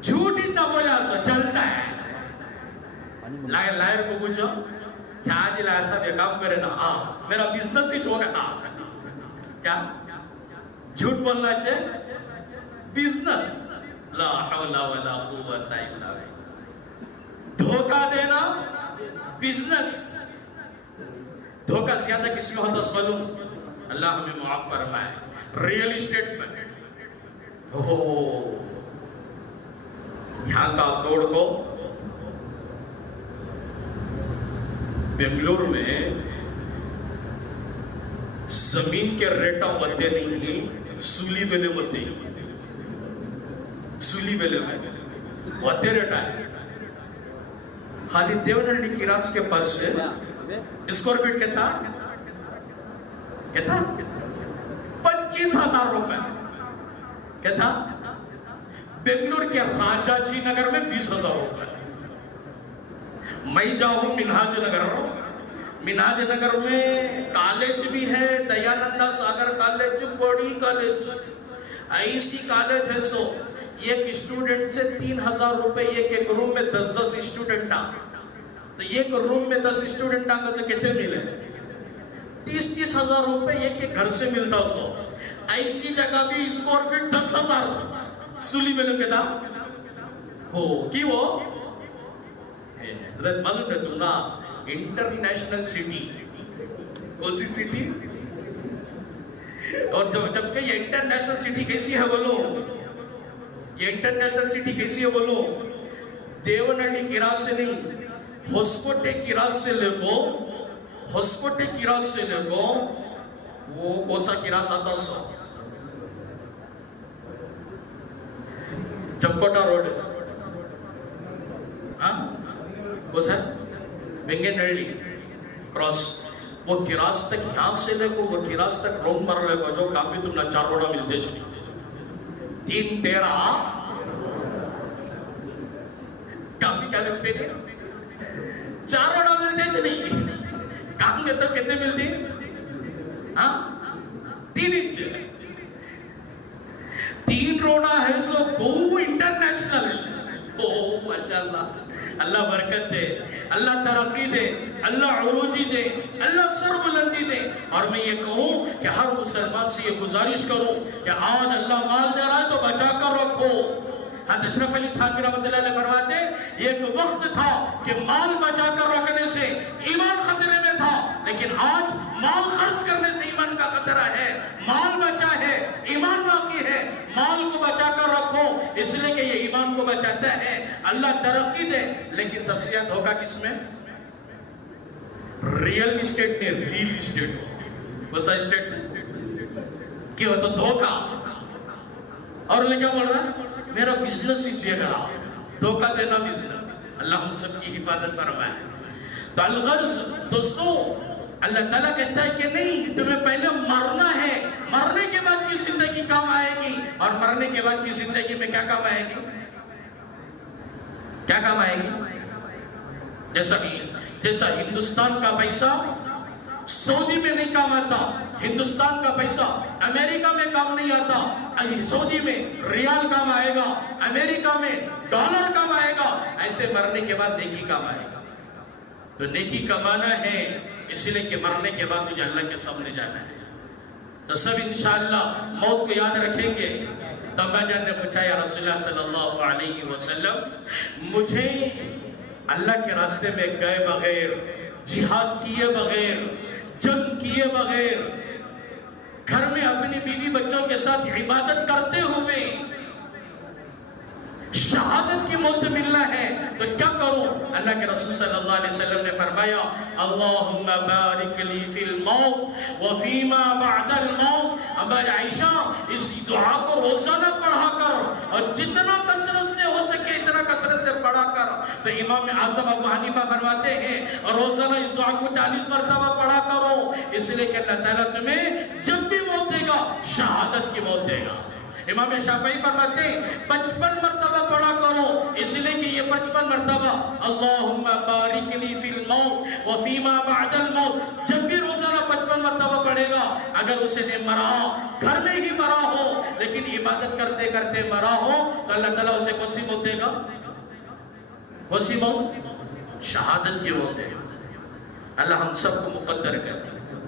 جھوٹ اتنا بولا سو چلتا ہے. لائر کو پوچھو کیا جی لائر صاحب یہ کام کرے نا میرا بزنس ہی چھوڑا تھا. کیا جھوٹ بولنا چاہے بزنس لا حول ولا قوت الا باللہ. دھوکہ دینا بزنس. دھوکہ زیادہ کس میں ہوتا ہے معلوم؟ اللہ ہمیں معاف فرمائے. ریل اسٹیٹ میں یہاں کا توڑ کو بنگلور میں زمین کے ریٹا ہوتے نہیں ہی سولی بیلے ہوتے ہی. سولی بیلے میں ہوتے ریٹا ہے. خالی دیونہلڈی کی راس کے پاس سے اسکوائر فٹ کہتا 25,000 روپے کہتا. بنگلور کے راجا جی نگر میں 20,000 روپے. میں جاؤں منہاج نگر. منہاج نگر میں کالج بھی ہے دیانندا ساگر کالج بڑی کالج ایسی کالج ہے. سو ایک اسٹوڈنٹ سے 3,000 روپے ایک روم میں 10 اسٹوڈنٹ آ. تو ایک روم میں 10 اسٹوڈنٹ آ تو کتنے ملے 30,000 روپے ایک گھر سے ملتا. سو ایسی جگہ بھی اسکوائر فٹ 10,000 سولی میں لگے تھا ہو کی وہ حضرت معلوم ہے تم نا انٹرنیشنل سٹی کون سی سٹی. اور جب کہ یہ انٹرنیشنل سٹی کیسی ہے بولو. یہ انٹرنیشنل سٹی کیسی ہے بولو. دیونہلڈی کی راس سے نہیں ہوسکوٹے کی راس سے لے کو. ہوسکوٹے کی راس سے لے کو وہ کوسا کی راس آتا سو چمکوٹا روڈ کوسا بنگنہلڈی کراس وہ کراس تک یہاں سے لے کو وہ کراس تک روڈ مر لے کو جو کافی تم نے 4 روڈا ملتے چلی 3-13 کافی کیا ملتے تھے 4 روڈا ملتے چلی. کام میں تو کتنے ملتی 3 انچ 3 روڈا ہے. سو گو انٹرنیشنل. ماشاءاللہ اللہ برکت دے اللہ ترقی دے اللہ عروجی دے اللہ سر بلندی دے. اور میں یہ کہوں کہ ہر مسلمان سے یہ گزارش کروں کہ آج اللہ مال دے رہا ہے تو بچا کر رکھو. حضرت اشرف علی تھانوی رحمۃ اللہ علیہ فرماتے ایک وقت تھا کہ مال بچا کر رکھنے سے ایمان خطرے میں تھا لیکن آج مال خرچ کرنے سے ایمان کا خطرہ ہے. مال بچا ہے ایمان باقی ہے. مال کو بچا کر رکھو اس لیے کہ یہ ایمان کو بچاتا ہے. اللہ ترقی دے. لیکن سب سے زیادہ دھوکہ کس میں ریل اسٹیٹ نے ریل اسٹیٹ وسا اسٹیٹ کیا تو دھوکہ. اور لے کیا بول رہا ہے میرا بزنس ہی چاہیے گا. دھوکہ دینا بزنس. اللہ ہم سب کی حفاظت فرمائے. تو الغرض دوستو اللہ تعالیٰ کہتا ہے کہ نہیں تمہیں پہلے مرنا ہے. مرنے کے بعد کی زندگی کام آئے گی. اور مرنے کے بعد کی زندگی میں کیا کام آئے گی کیا کام آئے گی. جیسا ہندوستان کا پیسہ سعودی میں نہیں کام آتا. ہندوستان کا پیسہ امریکہ میں کام نہیں آتا. سعودی میں ریال کام آئے گا امریکہ میں ڈالر کام آئے گا. ایسے مرنے کے بعد نیکی کام آئے گا. تو نیکی کمانا ہے اس لیے کہ مرنے کے بعد مجھے اللہ کے سامنے جانا ہے. تو سب انشاءاللہ موت کو یاد رکھیں گے. تو ابا جان نے پوچھا یا رسول اللہ صلی اللہ علیہ وسلم مجھے اللہ کے راستے میں گئے بغیر جہاد کیے بغیر جنگ کیے بغیر گھر میں اپنی بیوی بچوں کے ساتھ عبادت کرتے ہوئے شہادت کی موت ملنا ہے تو کیا کروں. اللہ کے رسول صلی اللہ علیہ وسلم نے فرمایا اللہم بارک لی فی الموت وفیما بعد الموت. ابا عائشہ اس دعا کو روزانہ پڑھا کر اور جتنا کثرت سے ہو سکے اتنا کثرت سے پڑھا کر. تو امام اعظم ابو حنیفہ فرماتے ہیں روزانہ اس دعا کو 40 مرتبہ پڑھا کرو اس لیے کہ اللہ تعالیٰ تمہیں جب بھی موت دے گا شہادت کی موت دے گا. امام شافعی فرماتے ہیں 55 مرتبہ پڑھا کرو اس لیے کہ یہ 55 مرتبہ اللہم بارک لی فی الموت وفیما بعد الموت جب بھی روزانہ 55 مرتبہ مرتبہ پڑھے گا. اگر اسے نے مرا گھر میں ہی مرا ہو لیکن عبادت کرتے کرتے مرا ہو تو اللہ تعالیٰ اسے کون سی موت دے گا؟ کون سی موت؟ شہادت کی موت دے گا. اللہ ہم سب کو مقدر کر.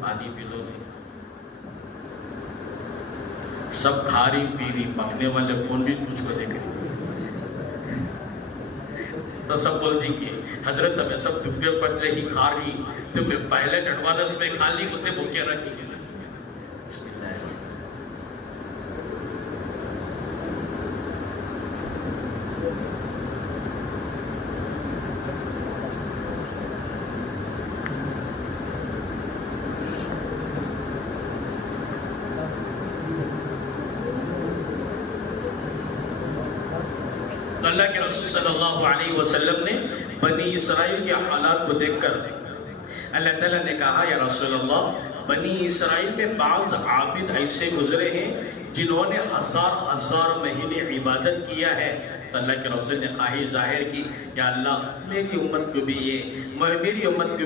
پانی پی لو جی. سب کھاری پیری پکنے والے کون بھی تجھ کو دیکھ رہے تو سب بول دی کہ حضرت ہمیں سب دبے پتلے ہی کھا رہی تو میں پہلے چٹوانس میں کھا لی اسے بھوکے رکھی. بسم اللہ. اللہ کے رسول صلی اللہ علیہ وسلم نے بنی اسرائیل کے حالات کو دیکھ کر اللہ تعالیٰ نے کہا یا رسول اللہ بنی اسرائیل میں بعض عابد ایسے گزرے ہیں جنہوں نے ہزار مہینے عبادت کیا ہے. تو اللہ کے رسول نے خواہش ظاہر کی یا اللہ میری امت کو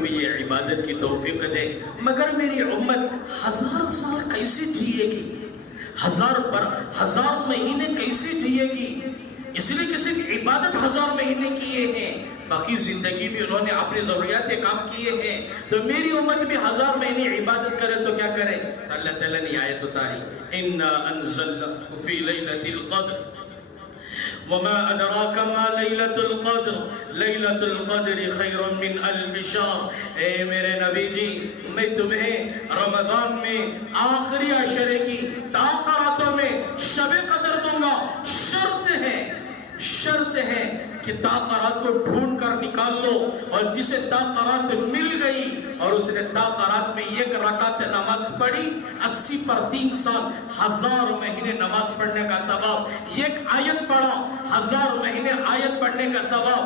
بھی یہ عبادت کی توفیق دے. مگر میری امت 1000 سال کیسے جیے گی؟ 1000 مہینے کیسے جیے گی؟ اس لیے کسی کی عبادت 1000 مہینے کیے ہیں باقی زندگی بھی انہوں نے اپنی ضروریات کے کام کیے ہیں. تو میری امت بھی 1000 مہینے عبادت کرے تو کیا کرے؟ تو اللہ تعالیٰ نے آیت اتاری اِنَّا أَنزَلْنَاهُ فِي لَيْلَةِ الْقَدْرِ وَمَا أَدْرَاكَ مَا لَيْلَةُ الْقَدْرِ لَيْلَةُ الْقَدْرِ خَيْرٌ مِّنْ أَلْفِ شَهْرٍ. اے میرے نبی جی میں تمہیں رمضان میں آخری عشرے کی تاقراتوں میں شب قدر دوں گا. شرط ہے کہ تاقرات کو ڈھونڈ کر نکال لو اور جسے تاقرات مل گئی اور اس نے تاقرات میں 1 رکعت نماز پڑھی 80 پر 3 سال 1000 مہینے نماز پڑھنے کا ثواب. 1 آیت پڑھا 1000 مہینے آیت پڑھنے کا ثواب.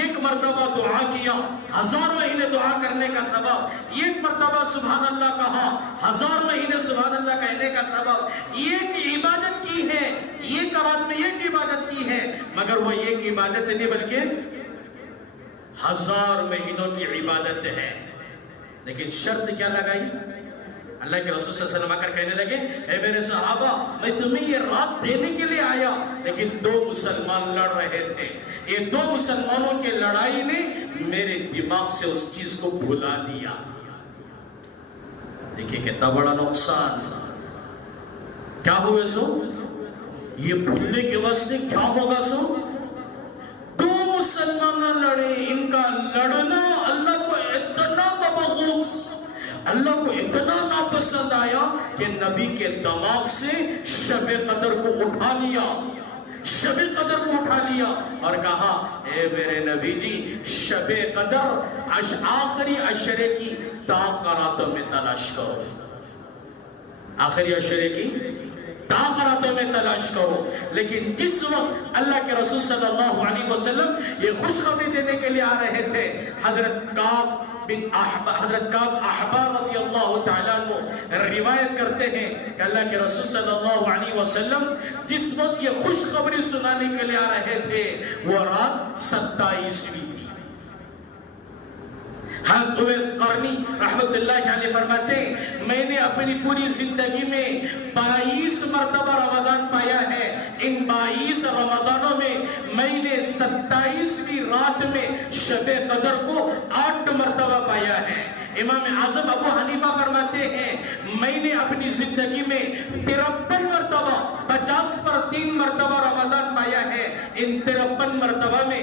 1 مرتبہ دعا کیا 1000 مہینے دعا کرنے کا ثواب. 1 مرتبہ سبحان اللہ کہا 1000 مہینے سبحان اللہ کہنے کا ثواب. 1 عبادت کی ہے 1 رات میں 1 عبادت کی ہے مگر وہ 1 عبادت نہیں بلکہ 1000 مہینوں کی عبادت ہے. لیکن شرط کیا لگائی؟ اللہ کے رسول صلی اللہ علیہ وسلم آ کر کہنے لگے اے میرے صحابہ میں تمہیں یہ رات دینے کے لیے آیا. لیکن 2 مسلمان لڑ رہے تھے. یہ 2 مسلمانوں کی لڑائی نے میرے دماغ سے اس چیز کو بھلا دیا. دیکھیں کتنا بڑا نقصان. کیا ہوئے سو یہ بھولنے کے واسطے کیا ہوگا سو 2 مسلمان لڑے. ان کا لڑنا اللہ کو اتنا مبغوض اللہ کو اتنا ناپسند آیا کہ نبی کے دماغ سے شب قدر کو اٹھا لیا اور کہا اے میرے نبی جی شب قدر آخری عشرے کی تاقراتوں میں تلاش کرو. آخری عشرے کی تاخراتوں میں تلاش کرو. لیکن جس وقت اللہ کے رسول صلی اللہ علیہ وسلم یہ خوشخبری دینے کے لیے آ رہے تھے حضرت کعب احبار رضی اللہ تعالیٰ عنہ روایت کرتے ہیں کہ اللہ کے رسول صلی اللہ علیہ وسلم جس وقت یہ خوشخبری سنانے کے لیے آ رہے تھے وہ رات 27ویں تھی. حضرت اویس قرنی رحمت اللہ علیہ فرماتے ہیں میں نے اپنی پوری زندگی میں 22 مرتبہ رمضان پایا ہے. ان 22 رمضانوں میں نے 27ویں رات میں شب قدر کو 8 مرتبہ پایا ہے. امام اعظم ابو حنیفہ فرماتے ہیں میں نے اپنی زندگی میں 53 مرتبہ 50 پر 3 مرتبہ رمضان پایا ہے. ان 53 مرتبہ میں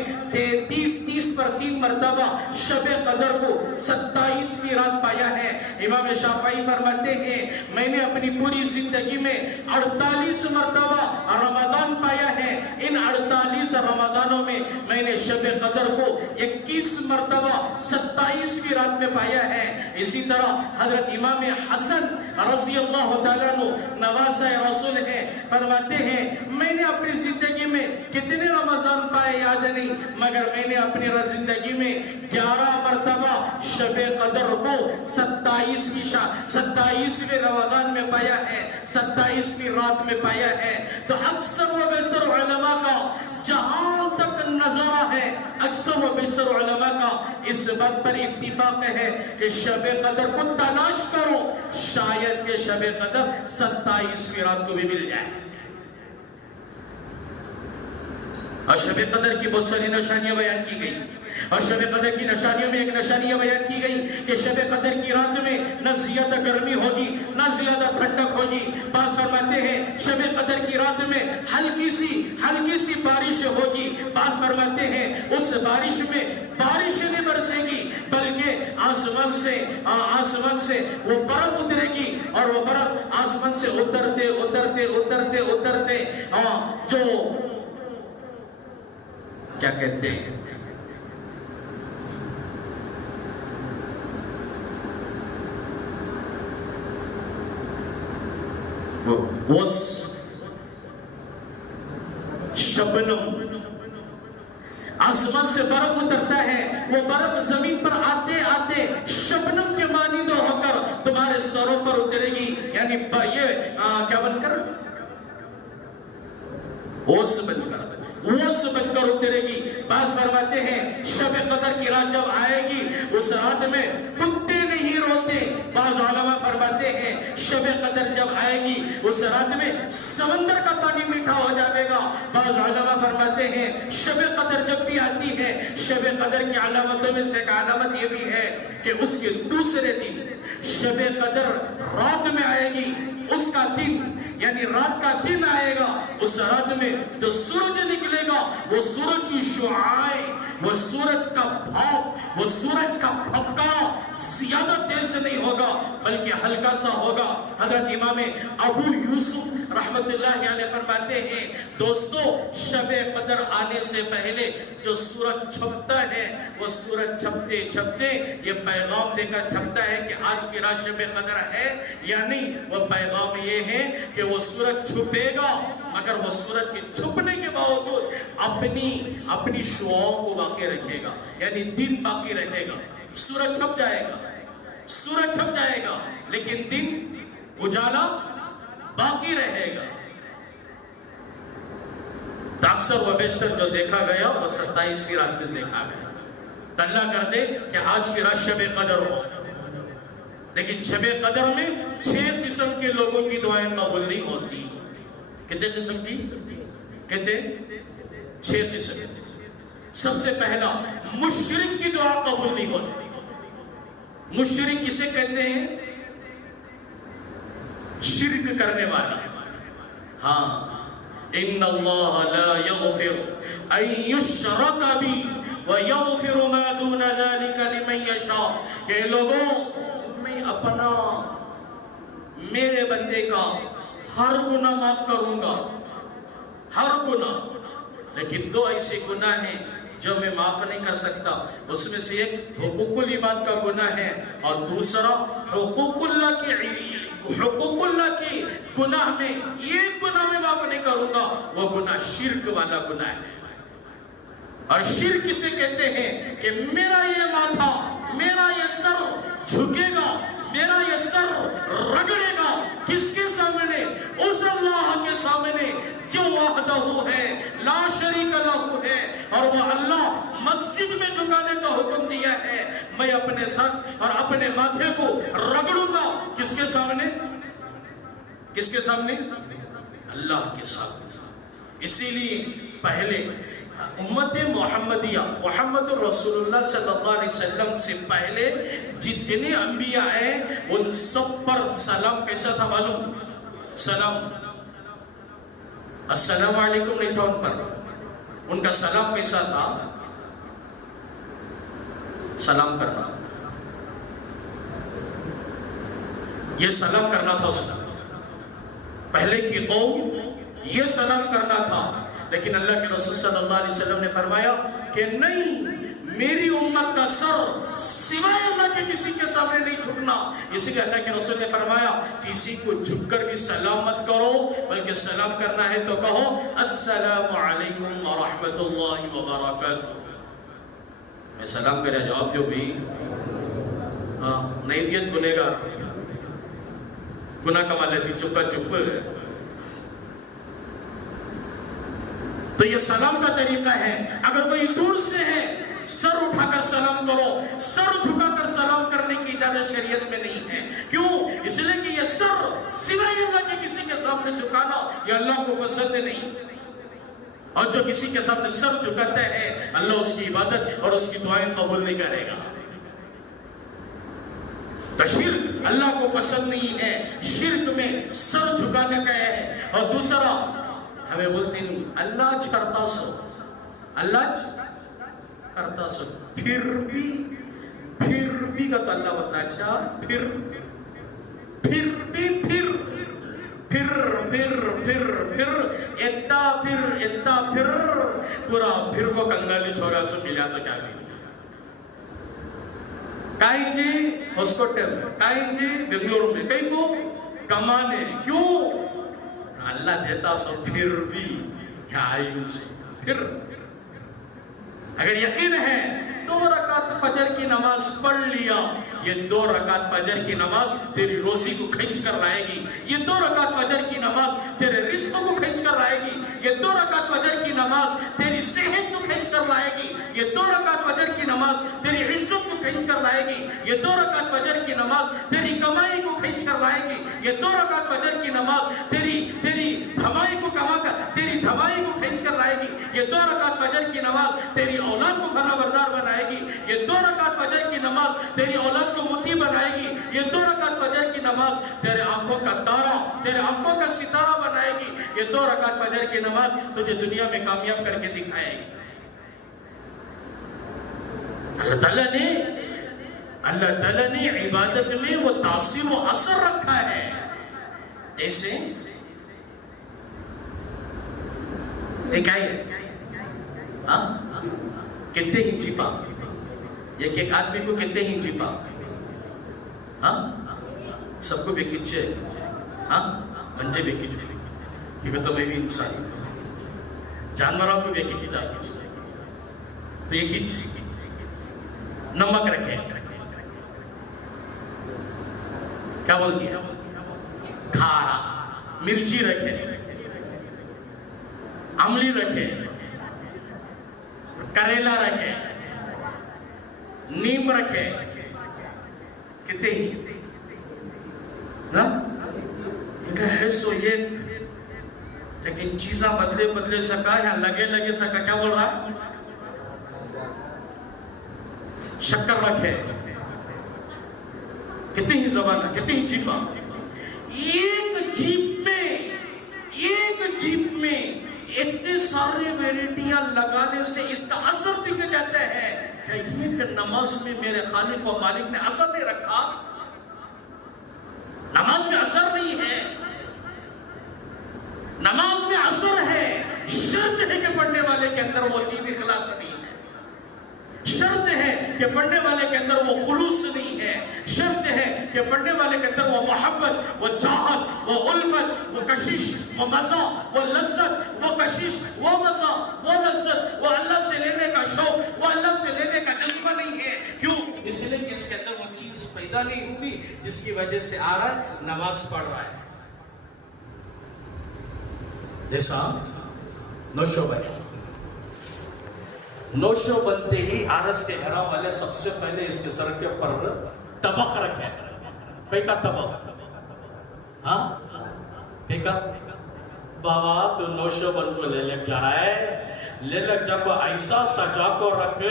30 پر 3 مرتبہ شب قدر کو 27ویں رات پایا ہے. امام شافعی فرماتے ہیں میں نے اپنی پوری زندگی میں 48 مرتبہ رمضان پایا ہے. ان 48 رمضانوں میں نے شب قدر کو 21 مرتبہ 27ویں رات میں پایا ہے. اسی طرح حضرت امام حسن رضی اللہ تعالیٰ عنہ نواسہ رسول ہیں فرماتے ہیں میں نے اپنی زندگی میں کتنے رمضان پائے یاد نہیں مگر میں نے اپنی زندگی میں 11 مرتبہ شب قدر کو 27ویں رمضان میں پایا ہے 27ویں رات میں پایا ہے. تو اکثر و بیشتر علماء کا جہاں تک نظارہ ہے. اکثر و بیشتر علماء کا اس بات پر اتفاق ہے کہ شب قدر کو تلاش کرو، شاید کہ شب قدر 27ویں رات کو بھی مل جائے. اور شب قدر کی بہت ساری نشانیاں بیان کی گئی، اور شب قدر کی نشانیوں میں ایک نشانی بیان کی گئی کہ شب قدر کی رات میں نہ زیادہ گرمی ہوگی نہ زیادہ ٹھنڈک ہوگی. بعض فرماتے ہیں شب قدر کی رات میں ہلکی سی بارش ہوگی. بعض فرماتے ہیں اس بارش میں بارش نہیں برسے گی بلکہ آسمان سے وہ برف اترے گی، اور وہ برف آسمان سے اترتے جو کیا کہتے ہیں وہ شبنم، آسمان سے برف اترتا ہے، وہ برف زمین پر آتے شبنم کے مانند ہو کر تمہارے سروں پر اترے گی. یعنی یہ کیا بن کر اوس بن کر اترے گی. بعض فرماتے ہیں شب قدر کی رات جب آئے گی اس رات میں کتے نہیں روتے. بعض علماء فرماتے ہیں شب قدر جب آئے گی اس رات میں سمندر کا پانی میٹھا ہو جائے گا. بعض علماء فرماتے ہیں شب قدر جب بھی آتی ہے، شب قدر کی علامتوں میں سے ایک علامت یہ بھی ہے کہ اس کے دوسرے دن شب قدر رات میں آئے گی. اس کا دن یعنی رات کا دن آئے گا، اس رات میں جو سورج نکلے گا وہ سورج کی شعاعیں، وہ سورج کا بھاپ، وہ سورج کا پھپکا زیادہ تیز نہیں ہوگا بلکہ ہلکا سا ہوگا. حضرت امام ابو یوسف رحمت اللہ علیہ فرماتے ہیں دوستو شب قدر آنے سے پہلے جو سورج چھپتا ہے وہ سورج چھپتے یہ پیغام دے کر چھپتا ہے کہ آج کی رات شب قدر ہے یا نہیں. وہ پیغام یہ ہے کہ وہ سورج چھپے گا مگر وہ سورج کے چھپنے کے باوجود اپنی شعاؤں کو باقی رکھے گا، یعنی دن باقی رہے گا. سورج چھپ جائے گا لیکن دن اجالا باقی رہے گا. اکثر و بیشتر جو دیکھا گیا وہ 27ویں رات میں دیکھا گیا. تو اللہ کر دے کہ آج کی رات شب قدر ہو. لیکن شب قدر میں 6 قسم کے لوگوں کی دعائیں قبول نہیں ہوتی. کتنے قسم کی؟ کہتے 6 قسم. سب سے پہلا مشرک کی دعا قبول نہیں ہوتی. مشرک کسے کہتے ہیں؟ شرک کرنے والا. ہاں ان اللہ لا یغفر ان یشرک بی ویغفر ما دون ذلک لمن یشاء. کہ لوگوں میں اپنا میرے بندے کا ہر گناہ معاف کروں گا، ہر گناہ، لیکن 2 ایسے گناہ ہیں جو میں معاف نہیں کر سکتا. اس میں سے ایک حقوق العباد کا گناہ ہے اور دوسرا حقوق اللہ کی گناہ میں ایک گناہ میں معاف نہیں کروں گا، وہ گناہ شرک والا گناہ ہے. اور شرک کسے کہتے ہیں کہ میرا یہ ماتھا، میرا یہ سر جھکے گا، میرا یہ سر رگڑے گا کس کے سامنے؟ اس اللہ کے سامنے جو وحدہ ہے، لا شریک لہ ہے. اور وہ اللہ مسجد میں جھکانے کا حکم دیا ہے. میں اپنے سر اور اپنے ماتھے کو رگڑوں گا کس کے سامنے؟ کس کے سامنے؟ اللہ کے سامنے. اسی لیے پہلے امت محمدیہ محمد رسول اللہ صلی اللہ علیہ وسلم سے پہلے جتنے انبیاء ہیں ان سب پر سلام کیسا تھا معلوم؟ سلام السلام علیکم نہیں تھا ان پر. ان کا سلام کیسا تھا؟ سلام کرنا، یہ سلام کرنا تھا. اس کا پہلے کی قوم یہ سلام کرنا تھا. لیکن اللہ کے رسول صلی اللہ علیہ وسلم نے فرمایا کہ نہیں، میری امت کا سر سوائے اللہ کے کسی کے سامنے نہیں جھکنا. اسی لیے اللہ کے رسول نے فرمایا کسی کو جھک کر بھی سلام مت کرو بلکہ سلام کرنا ہے تو کہو السلام علیکم ورحمۃ اللہ وبرکاتہ. میں سلام کرے جواب جو بھی نہیں دیت گنہگار گناہ کما لیتی چپا چپ. تو یہ سلام کا طریقہ ہے. اگر کوئی دور سے ہے سر اٹھا کر سلام کرو. سر جھکا کر سلام کرنے کی اجازت شریعت میں نہیں ہے. کیوں؟ اس لیے کہ یہ سر سوائے اللہ کے کسی کے سامنے جھکانا یہ اللہ کو پسند نہیں. اور جو کسی کے سامنے سر جھکاتا ہے اللہ اس کی عبادت اور اس کی دعائیں قبول نہیں کرے گا. تو شرک اللہ کو پسند نہیں ہے. شرک میں سر جھکانے کا ہے. اور دوسرا ہمیں بولتے نہیں اللہ کرتا سو، اللہ کرتا سو، پھر بھی کا تو اللہ بتا. اچھا پھر اتنا پورا پھر کو کنگالی چھوڑا سو ملا تو کیا بھی کہیں جی ہاسپٹل، کہیں جی بنگلورو میں، کہیں کو کمانے. کیوں؟ اللہ دیتا سو پھر بھی پھر. اگر یقین ہے 2 رکعت فجر کی نماز پڑھ لیا، یہ 2 رکعت فجر کی نماز تیری روزی کو کھینچ کر لائے گی. یہ 2 رکعت فجر کی نماز تیرے رزق کو کھینچ کر لائے گی. یہ 2 رکعت فجر کی نماز تیری صحت کو کھینچ کر لائے گی. یہ 2 رکعت فجر کی نماز تیری عزت کو کھینچ کر لائے گی. یہ 2 رکعت فجر کی نماز تیری کمائی کو کھینچ کر لائے گی. یہ 2 رکعت فجر کی نماز تیری دھمائی کو تیری دھمائی کو کھینچ کر لائے گی. یہ 2 رکعت فجر کی نماز تیری اولاد کو فرما بردار بنائے گی. یہ 2 رکعت فجر کی نماز تیری اولاد کو مطیع بنائے گی. یہ 2 رکعت فجر کی نماز تیرے آنکھوں کا تارا، تیرے آنکھوں کا ستارہ بنائے گی. یہ 2 رکعت فجر کی نماز تجھے دنیا میں کامیاب کر کے دکھائے گی. اللہ تعالیٰ نے عبادت میں وہ تاثیر و اثر رکھا ہے. جیسے ایک آئے کتنے ہی چپا، ایک آدمی کو کتنے ہی چپا، سب کو بھی کچھے منجے بھی کچھ بھی، کیونکہ تو میں بھی انسان جانوروں کو بھی کچھ چاہتی ہوں. تو یہ کچھ نمک رکھے، کیا بولتی ہے، کھارا مرچی رکھے، املی رکھے، کریلا رکھے، نیم رکھے، کتنے ہی ہے سو یہ. لیکن چیزاں بدلے سکا یا لگے سکا. کیا بول رہا ہے؟ شکر رکھے، کتنی ہی زبان ہے، کتنی ہی جیپا. ایک جیپ میں اتنے سارے ویرائٹیاں لگانے سے اس کا اثر دکھ جاتا ہے کہ یہ نماز میں میرے خالق و مالک نے اثر نہیں رکھا. نماز میں اثر نہیں ہے، نماز میں اثر ہے. شرط ہے کہ پڑھنے والے کے اندر وہ چیز اخلاص نہیں ہے. شرط ہے کہ پڑھنے والے کے اندر وہ خلوص نہیں ہے. شرط ہے کہ پڑھنے والے کے اندر وہ محبت، وہ چاہت، وہ الفت، وہ کشش، وہ مزہ، وہ لذت، وہ کشش، وہ مزہ، وہ لذت، وہ اللہ سے لینے کا شوق، وہ اللہ سے لینے کا جذبہ نہیں ہے. کیوں؟ اس لیے کہ اس کے اندر وہ چیز پیدا نہیں ہوئی جس کی وجہ سے آ رہا ہے، نماز پڑھ رہا ہے. جیسا نوشو بنے، نوشو بنتے ہی عارض کے گھرہ والے سب سے پہلے اس کے سر کے اوپر طبق رکھے. کئی کا طبق؟ ٹھیک ہے بابا، تو نوشو بن کو لے لگ جا رہا ہے. لے لگ جب ایسا سجا کو رکھ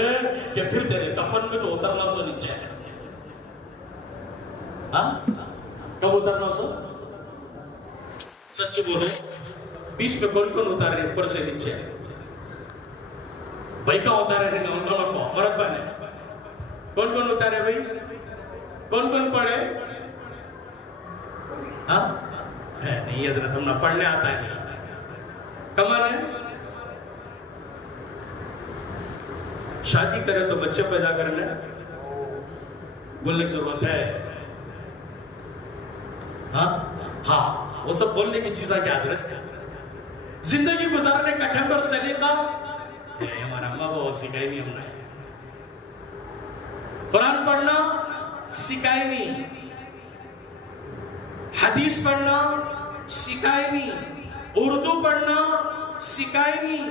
کہ پھر تیرے کفن میں تو اترنا سو نیچے. کب اترنا سو؟ سچ بولے، بیچ میں کون اتار رہے اوپر سے نیچے؟ بھائی کہاں اتارے رہے گا ان دونوں کو؟ مربع نے کون اتارے بھائی؟ کون پڑھے؟ نہیں حضرت ہم نہ پڑھنے آتا ہے. نہیں کمان ہے. شادی کرے تو بچے پیدا کرنے بولنے کی ضرورت ہے. وہ سب بولنے کی چیزیں کیا حضرت؟ زندگی گزارنے کا ڈھنگ اور سلیقہ ہمارا اماں بابا سکھائی نہیں. ہم نے قرآن پڑھنا سکھائے نہیں، حدیث پڑھنا سکھائے نہیں، اردو پڑھنا سکھائے نہیں،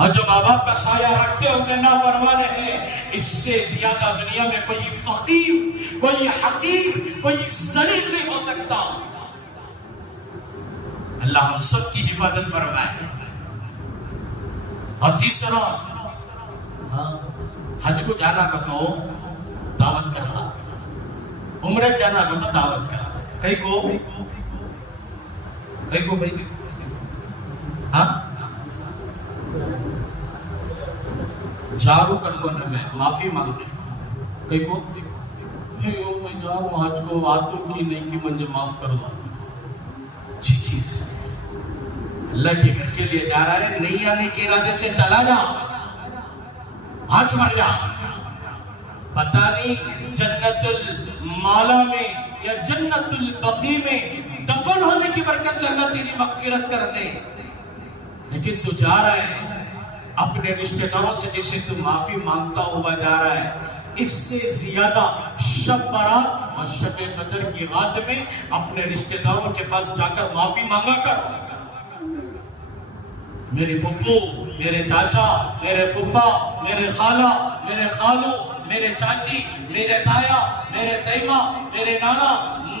اور جو ماں باپ کا سایہ رکھتے ہوئے نافرمان ہیں، اس سے زیادہ دنیا میں کوئی فقیر، کوئی حقیر، کوئی ذلیل نہیں ہو سکتا۔ اللہ ہم سب کی حفاظت فرمائے۔ اور تیسرا، حج کو جانا کا تو دعوت کرتا، عمرہ جانا کا تو دعوت کرتا، کئی کو بھائی ہاں جارو کر کو میں معافی مانگتے، کئی کو میں جا رہا ہوں حج کو، آتوں کی نہیں کی مجھے معاف کر دو۔ اچھی چیز ہے، اللہ کے گھر کے لیے جا رہا ہے، نہیں آنے کے ارادے سے چلا جا، آج مر جا، پتہ نہیں جنت المالا میں یا جنت البقیع میں دفن ہونے کی برکت سے اللہ تیری مغفرت کر دے۔ لیکن تو جا رہا ہے اپنے رشتہ داروں سے جسے تو معافی مانگتا ہوا جا رہا ہے، اس سے زیادہ شب برات اور شب قدر کی رات میں اپنے رشتہ داروں کے پاس جا کر معافی مانگا کر۔ میرے پھپھو، میرے چاچا، میرے پھپھا، میرے خالہ، میرے خالو، میرے چاچی، میرے تایا، میرے تیمہ، میرے نانا،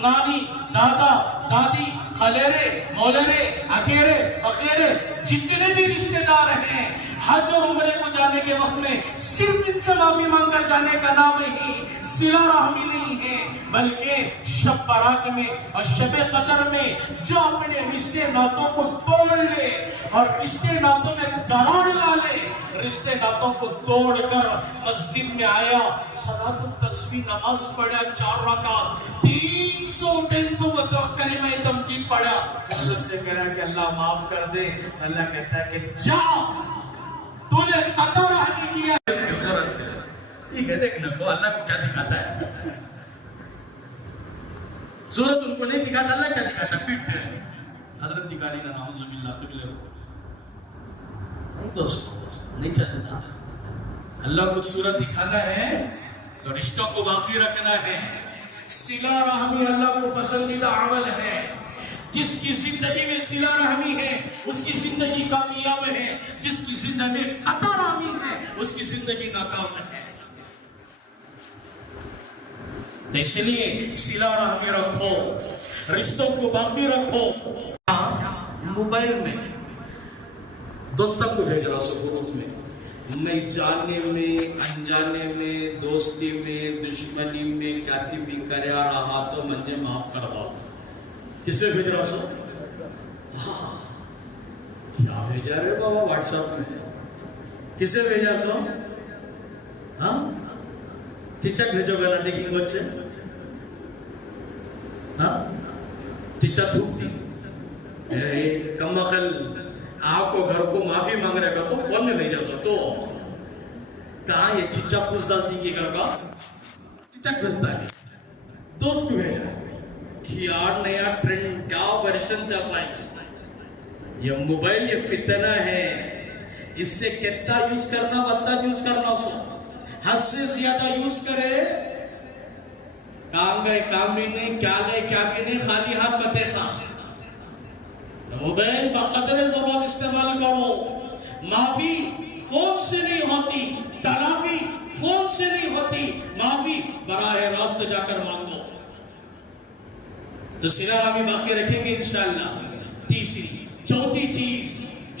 نانی، دادا، دادی، خلیرے، مولرے، اکیرے، فقیرے، جتنے بھی رشتہ دار ہیں، حج اور عمرے کو جانے کے وقت میں صرف ان سے معافی مانگ کر جانے کا نام ہی صلہ رحمی نہیں ہے، بلکہ شب برات میں اور شب قدر میں جو اپنے رشتے ناتوں کو توڑ لے اور رشتے ناتوں میں درار ڈالے، رشتے ناتوں کو توڑ کر مسجد میں آیا، صلاۃ التسبیح نماز پڑھا، 4 رکعت، 300 کلمہ تمجید پڑھا، اللہ سے کہہ رہا کہ اللہ معاف کر دے، اللہ کہتا ہے کہ جا، تو نے قطع رحمی کیا ہے۔ ٹھیک ہے، دیکھنا کو اللہ کو کیا دکھاتا ہے، صورت ان کو نہیں دکھاتا، اللہ کیا دکھاتا ہے، پیٹ دے حضرت قاری نا نعوذ باللہ قبلہ نہیں دوستو، نہیں چلتا۔ اللہ کو صورت دکھانا ہے تو رشتوں کو باقی رکھنا ہے، صلہ رحمی اللہ کو پسندیدہ عمل ہے۔ جس کی زندگی میں صلہ رحمی ہے اس کی زندگی کامیاب ہے، جس کی زندگی میں قطع رحمی ہے اس کی زندگی ناکام ہے۔ اس لیے صلہ رحمی رکھو، رشتوں کو باقی رکھو۔ موبائل میں دوستوں کو بھیج رہا سو گروپ میں جانے میں، انجانے میں، دوستی میں، دشمنی میں کیا بھی کریا رہا تو مجھے معاف کروا۔ کسے بھیج رہا سو؟ کیا بھیجا رہے بابا واٹس ایپ میں؟ کسے بھیجا سو؟ ہاں چچک بھیجو گا نا دیکھیں بچے، ہاں چچا تھوک دی کم عقل، آپ کو گھر کو معافی مانگ رہے گا تو فون میں بھیجا سو، تو کہاں یہ چچا پوچھ ڈالتی کہ گھر کا چچک بھیجتا ہے، دوست کو بھیجا یار نیا ٹرینڈ کیا ورژن چل رہا ہے، یہ موبائل یہ فتنہ ہے، اس سے کتنا یوز کرنا بندہ یوز کرنا سو، حد سے زیادہ یوز کرے کام گئے کام بھی نہیں، کیا گئے کیا بھی نہیں، خالی ہاتھ فتح خان۔ موبائل بقدر ضرورت استعمال کرو، معافی فون سے نہیں ہوتی، تلافی فون سے نہیں ہوتی، معافی براہ راست جا کر مانگو۔ تو صلہ رحمی باقی رکھیں گے انشاءاللہ۔ تیسری چوتھی چیز،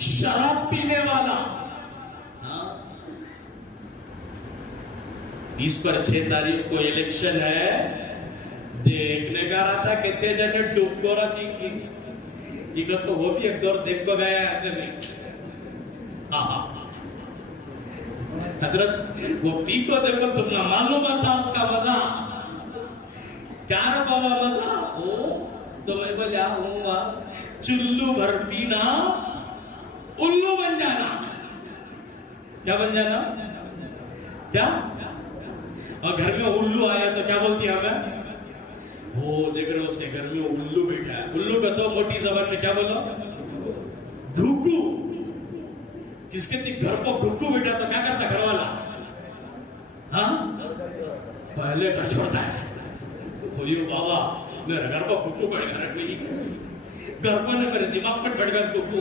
شراب پینے والا، 20 پر 6 تاریخ کو الیکشن ہے، دیکھنے کا رہا تھا کتنے جنے ڈوب گو رہا تھی کی تو وہ بھی ایک دور دیکھ کو گیا ایسے نہیں۔ حضرت وہ پی کو دیکھو تم نہ معلوم تھا اس کا مزہ کیا رہا بابا مزہ، تو میں بولیا ہوں گا چلو بھر پینا الو بن جانا، کیا بن جانا، کیا، اور گھر میں الو آیا تو کیا بولتی ہمیں، وہ دیکھ رہے اس کے گھر میں الو بیٹھا ہے، الو کا تو موٹی زبان میں کیا بولا، گھوکو، کس کے تھی گھر کو گھوکو بیٹھا تو کیا کرتا گھر والا، ہاں پہلے گھر چھوڑتا ہے، بولیے بابا میرے گھر کو گھوکو بیٹھ گیا رکھ گئی، گھر کو نے میرے دماغ پر بیٹھ گیا اس گھوکو،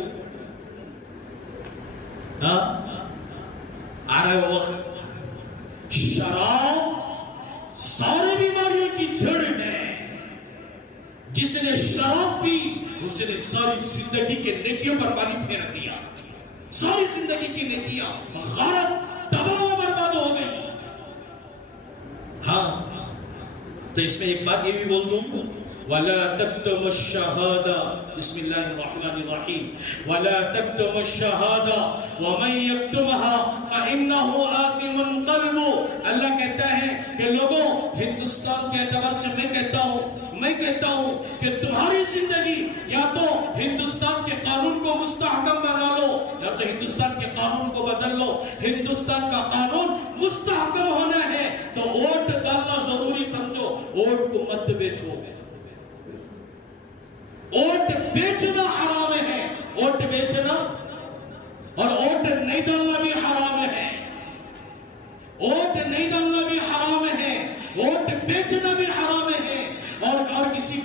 ہاں آ رہا ہے وقت. شراب ساری بیماریوں کی جڑ ہے. جس نے شراب پی اس نے ساری زندگی کے نیکیوں پر پانی پھیر دیا. ساری زندگی کی نیکیاں غارت تباہ و برباد ہو گئی. ہاں تو اس میں ایک بات یہ بھی بول دوں, وَلَا تَكْتُمُ الشَّهَادَةَ بسم اللہ الرحمن الرحیم وَلَا تَكْتُمُ الشَّهَادَةَ وَمَنْ يَكْتُمْهَا فَإِنَّهُ آثِمٌ قَلْبُهُ. اللہ کہتا ہے کہ لوگوں, ہندوستان کے اعتبار سے میں کہتا ہوں کہ تمہاری زندگی یا تو ہندوستان کے قانون کو مستحکم بنا لو یا تو ہندوستان کے قانون کو بدل لو. ہندوستان کا قانون مستحکم ہونا ہے تو ووٹ ڈالنا ضروری سمجھو. ووٹ کو مت بیچو. ووٹ بیچنا حرام ہے. ووٹ بیچنا اور ووٹ نہیں ڈالنا بھی حرام ہے. ووٹ نہیں ڈالنا بھی حرام ہے. ووٹ بیچنا بھی حرام ہے. اور کسی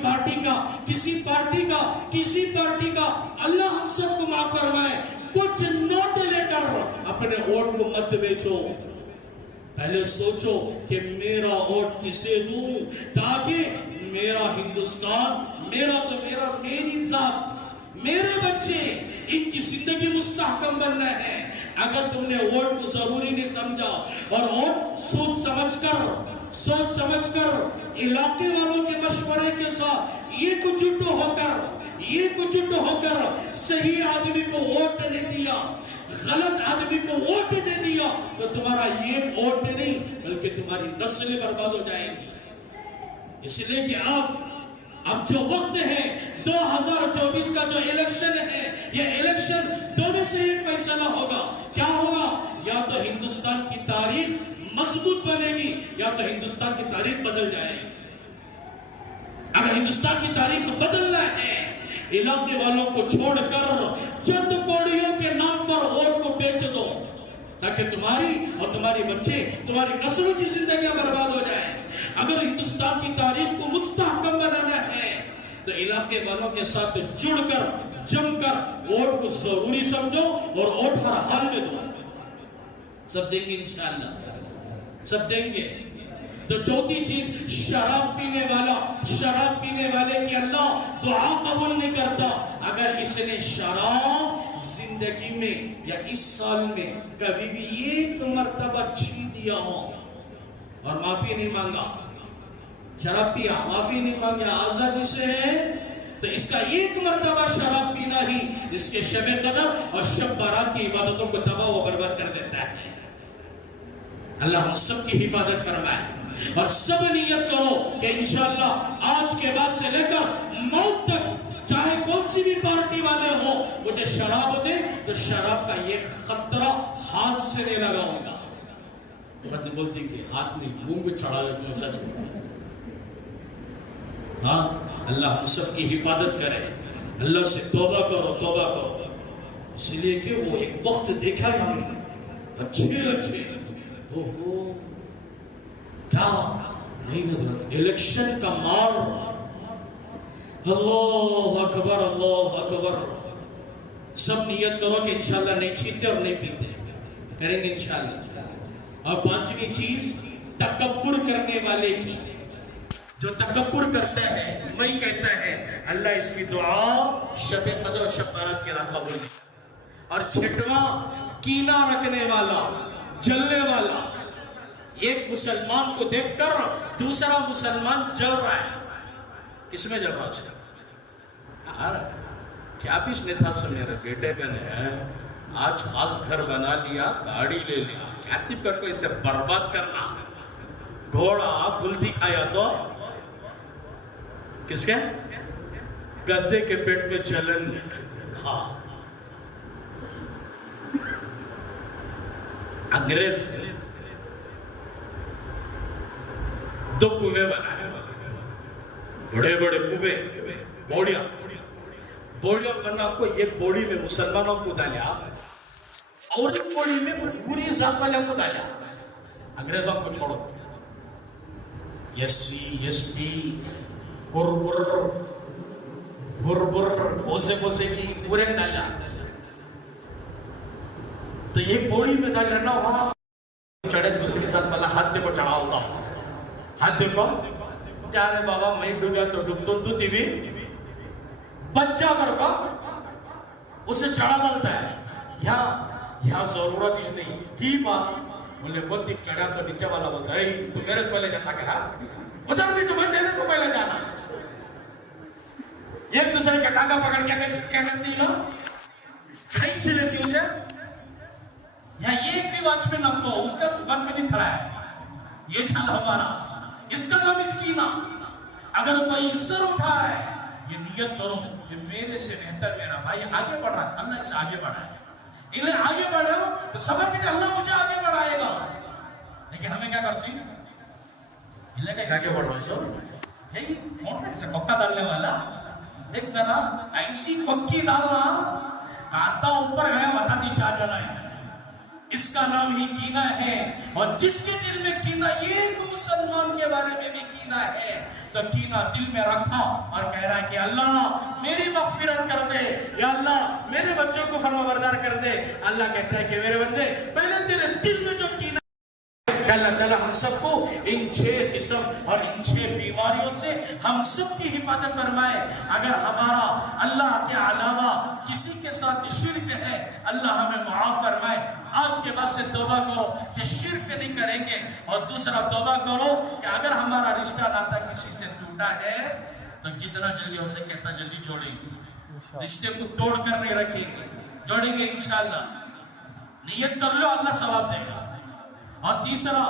پارٹی کا اللہ ہم سب کو معاف فرمائے کچھ نوٹ لے کر اپنے ووٹ کو مت بیچو. پہلے سوچو کہ میرا ووٹ کسے دوں تاکہ میرا ہندوستان, میری ذات, میرے بچے, ان کی زندگی مستحکم بننا ہے. اگر تم نے ووٹ کو ضروری نہیں سمجھا اور ووٹ سوچ سمجھ کر علاقے والوں کے مشورے کے ساتھ یہ کچھ ہو کر صحیح آدمی کو ووٹ نہیں دیا, غلط آدمی کو ووٹ دے دیا تو تمہارا یہ ووٹ نہیں بلکہ تمہاری نسلیں برباد ہو جائیں گی. اس لیے کہ اب جو وقت ہے 2024 کا جو الیکشن ہے, یہ الیکشن دو میں سے ایک فیصلہ ہوگا. کیا ہوگا؟ یا تو ہندوستان کی تاریخ مضبوط بنے گی یا تو ہندوستان کی تاریخ بدل جائے گی. اگر ہندوستان کی تاریخ بدلنا ہے, علاقے والوں کو چھوڑ کر چند کوڑیوں کے نام پر ووٹ کو بیچ دو تاکہ تمہاری اور تمہاری بچے, تمہاری نسلوں کی زندگیاں برباد ہو جائیں. اگر ہندوستان کی تاریخ کو مستحکم بنانا ہے تو علاقے والوں کے ساتھ جڑ کر جم کر ووٹ کو ضروری سمجھو اور ووٹ ہر حال میں دو. سب دیں گے انشاءاللہ, سب دیں گے. تو چوتھی چیز, شراب پینے والے کی اللہ دعا قبول نہیں کرتا. اگر اس نے شراب زندگی میں یا اس سال میں کبھی بھی ایک مرتبہ چھین دیا ہو اور معافی نہیں مانگا, شراب پیا معافی نہیں مانگا, آزادی سے ہے, تو اس کا ایک مرتبہ شراب پینا ہی اس کے شب قدر اور شب بارات کی عبادتوں کو تباہ و برباد کر دیتا ہے. اللہ ہم سب کی حفاظت فرمائے. اور سب نیت کرو کہ انشاءاللہ آج کے بعد سے لے کر موت تک چاہے کون سی بھی پارٹی والے ہو, مجھے شراب دے تو شراب کا یہ خطرہ ہاتھ سے نہیں لگاؤں گا. بولتی کہ ہاتھ نہیں, منہ پہ چڑھا لیتے ہیں. سچ میں ہاں, اللہ ہم سب کی حفاظت کرے. اللہ سے توبہ کرو. اس لیے کہ وہ ایک وقت دیکھا ہے ہمیں اچھے کیا نہیں لگ الیکشن کا مار. اللہ اکبر. سب نیت کرو کہ انشاءاللہ نہیں چھینتے اور نہیں پیتے, کریں گے انشاءاللہ. اور پانچویں چیز, تکبر کرنے والے کی, جو تکبر کرتا ہے وہی کہتا ہے اللہ اس کی دعا شب قدر اور شب بارات کے رات قبول کرتا. اور چھٹواں, کینہ رکھنے والا, جلنے والا. ایک مسلمان کو دیکھ کر دوسرا مسلمان جل رہا ہے. کس میں جل رہا ہے؟ کیا بھی اس نے تھا سو میرے بیٹے کا نے آج خاص گھر بنا لیا, گاڑی لے لیا, کیا تب کر کو اسے برباد کرنا. گھوڑا گلتی کھایا تو کس کے گدے کے پیٹ میں جلن. ہاں, انگریز دو کنویں بنائے, بڑے بڑے کنویں, بوڑیاں بنا کو ایک بوڑی میں مسلمانوں کو ڈالیا اور ایک بوڑی میں پوری ذات والوں کو ڈالیا. انگریزوں کو چھوڑو, یس ٹی بر بوسے کی پورے ڈالیا. تو یہ پوڑی میں دل رہنا وہاں چڑھے دوسری ساتھ والا ہاتھ دیکھو چڑھا ہوتا ہاتھ دیکھو جا رہے بابا میں ڈوبیا تو ڈوب تو تی بھی بچہ کرکا اسے چڑھا ملتا ہے یہاں ضرورت اس نہیں کی بات بولے بہت دیکھ چڑھا تو نیچے والا بولتا ہے تو میرے سے پہلے جاتا کرا ادھر نہیں تو میں دینے سے پہلے جانا ایک دوسرے کا ٹانگا پکڑ کیا کرتی ہے نا کھینچ لیتی اسے یہاں یہ ایک بھی واچ میں نہ تو اس کا بات میں نہیں کھڑا ہے یہ چھال ہمارا اس کا نام اسکینا اگر کوئی سر اٹھا ہے یہ نیت کرو کہ میرے سے بہتر میرا بھائی آگے بڑھ رہا ہے اللہ اسے آگے بڑھائے انہیں آگے بڑھو تو سبق کہ اللہ مجھے آگے بڑھائے گا لیکن ہمیں کیا کرتی انہیں کہ آگے بڑھ رہا سو موٹر سے ککا ڈالنے والا دیکھ ذرا ایسی ککی ڈالنا کانٹا اوپر گیا بتا نیچے آ جانا ہے اس کا نام ہی کینہ ہے اور جس کے دل میں کینہ ایک مسلمان کے بارے میں بھی کینہ ہے تو کینہ دل میں رکھا اور کہہ رہا ہے کہ اللہ میری مغفرت کر دے یا اللہ میرے بچوں کو فرمانبردار کر دے اللہ کہتا ہے کہ میرے بندے پہلے تیرے دل میں جو کینہ کہ اللہ تعالی ہم سب کو ان 6 قسم اور ان 6 بیماریوں سے ہم سب کی حفاظت فرمائے اگر ہمارا اللہ کے علاوہ کسی کے ساتھ شرک ہے اللہ ہمیں معاف فرمائے آج کے بعد سے توبہ کرو کہ شرک نہیں کریں گے اور دوسرا توبہ کرو کہ اگر ہمارا رشتہ ناتا کسی سے ٹوٹا ہے تو جتنا جلدی ہو سکے اتنا جلدی جوڑیں گے رشتے کو توڑ کر نہیں رکھیں گے جوڑیں گے انشاءاللہ نیت کر لو اللہ ثواب دے گا اور تیسرا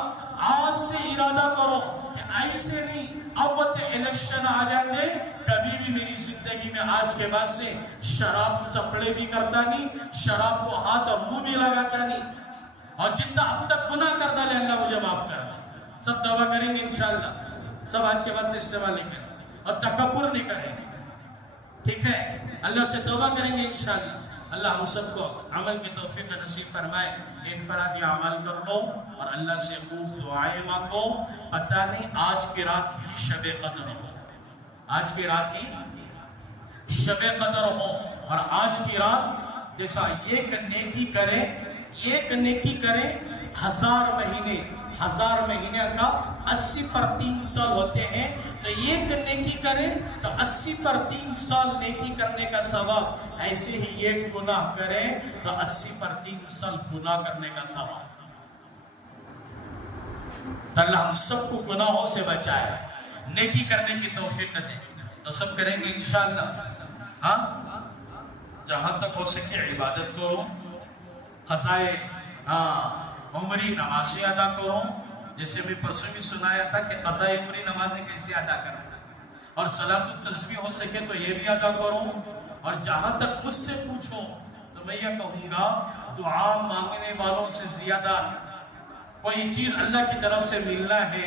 آج سے ارادہ کرو کہ ایسے نہیں اب الیکشن آ جاتے کبھی بھی میری زندگی میں آج کے بعد سے شراب سپڑے بھی کرتا نہیں شراب کو ہاتھ اور منہ بھی لگاتا نہیں اور جتنا اب تک گناہ کر ڈالے اللہ مجھے معاف کر دے سب توبہ کریں گے انشاءاللہ سب آج کے بعد سے استعمال نہیں کریں گے اور تکبر نہیں کریں گے ٹھیک ہے اللہ سے توبہ کریں گے انشاءاللہ اللہ ہم سب کو عمل کی توفیق نصیب فرمائے انفرادی عمل کر لو اور اللہ سے خوب دعائیں مانگو پتہ نہیں آج کی رات ہی شب قدر ہو آج کی رات ہی شب قدر ہو اور آج کی رات جیسا ایک نیکی کرے 1000 مہینے کا 80 پر 3 سال ہوتے ہیں تو ایک نیکی کرے تو 80 پر 3 سال نیکی کرنے کا ثواب ایسے ہی ایک گناہ کرے تو 80 پر 3 سال گناہ کرنے کا ثواب تو اللہ ہم سب کو گناہوں سے بچائے نیکی کرنے کی توفیق دے تو سب کریں گے انشاءاللہ ہاں جہاں تک ہو سکے عبادت کرو قضائے عمری نمازیں ادا کرو جیسے بھی پرسوں بھی سنایا تھا کہ قضاء عمری نمازیں کیسے ادا کرنا اور صلاۃ التسبیح ہو سکے تو یہ بھی ادا کرو اور جہاں تک مجھ سے پوچھو تو میں یہ کہوں گا دعا مانگنے والوں سے زیادہ کوئی چیز اللہ کی طرف سے ملنا ہے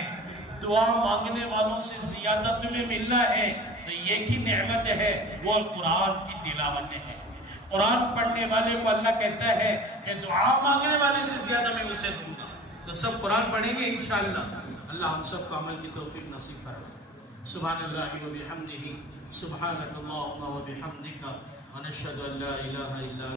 دعا مانگنے والوں سے زیادہ تمہیں ملنا ہے تو یہ کی نعمت ہے وہ قرآن کی تلاوت ہے قرآن پڑھنے والے کو اللہ کہتا ہے کہ دعا مانگنے والے سے زیادہ میں اسے دوں گا تو سب قرآن پڑھیں گے انشاءاللہ اللہ ہم سب کو عمل کی توفیق نصیب فرمائے سبحان اللہ و بحمدہ سبحانک اللہم و بحمدک ونشہد ان لا الہ الا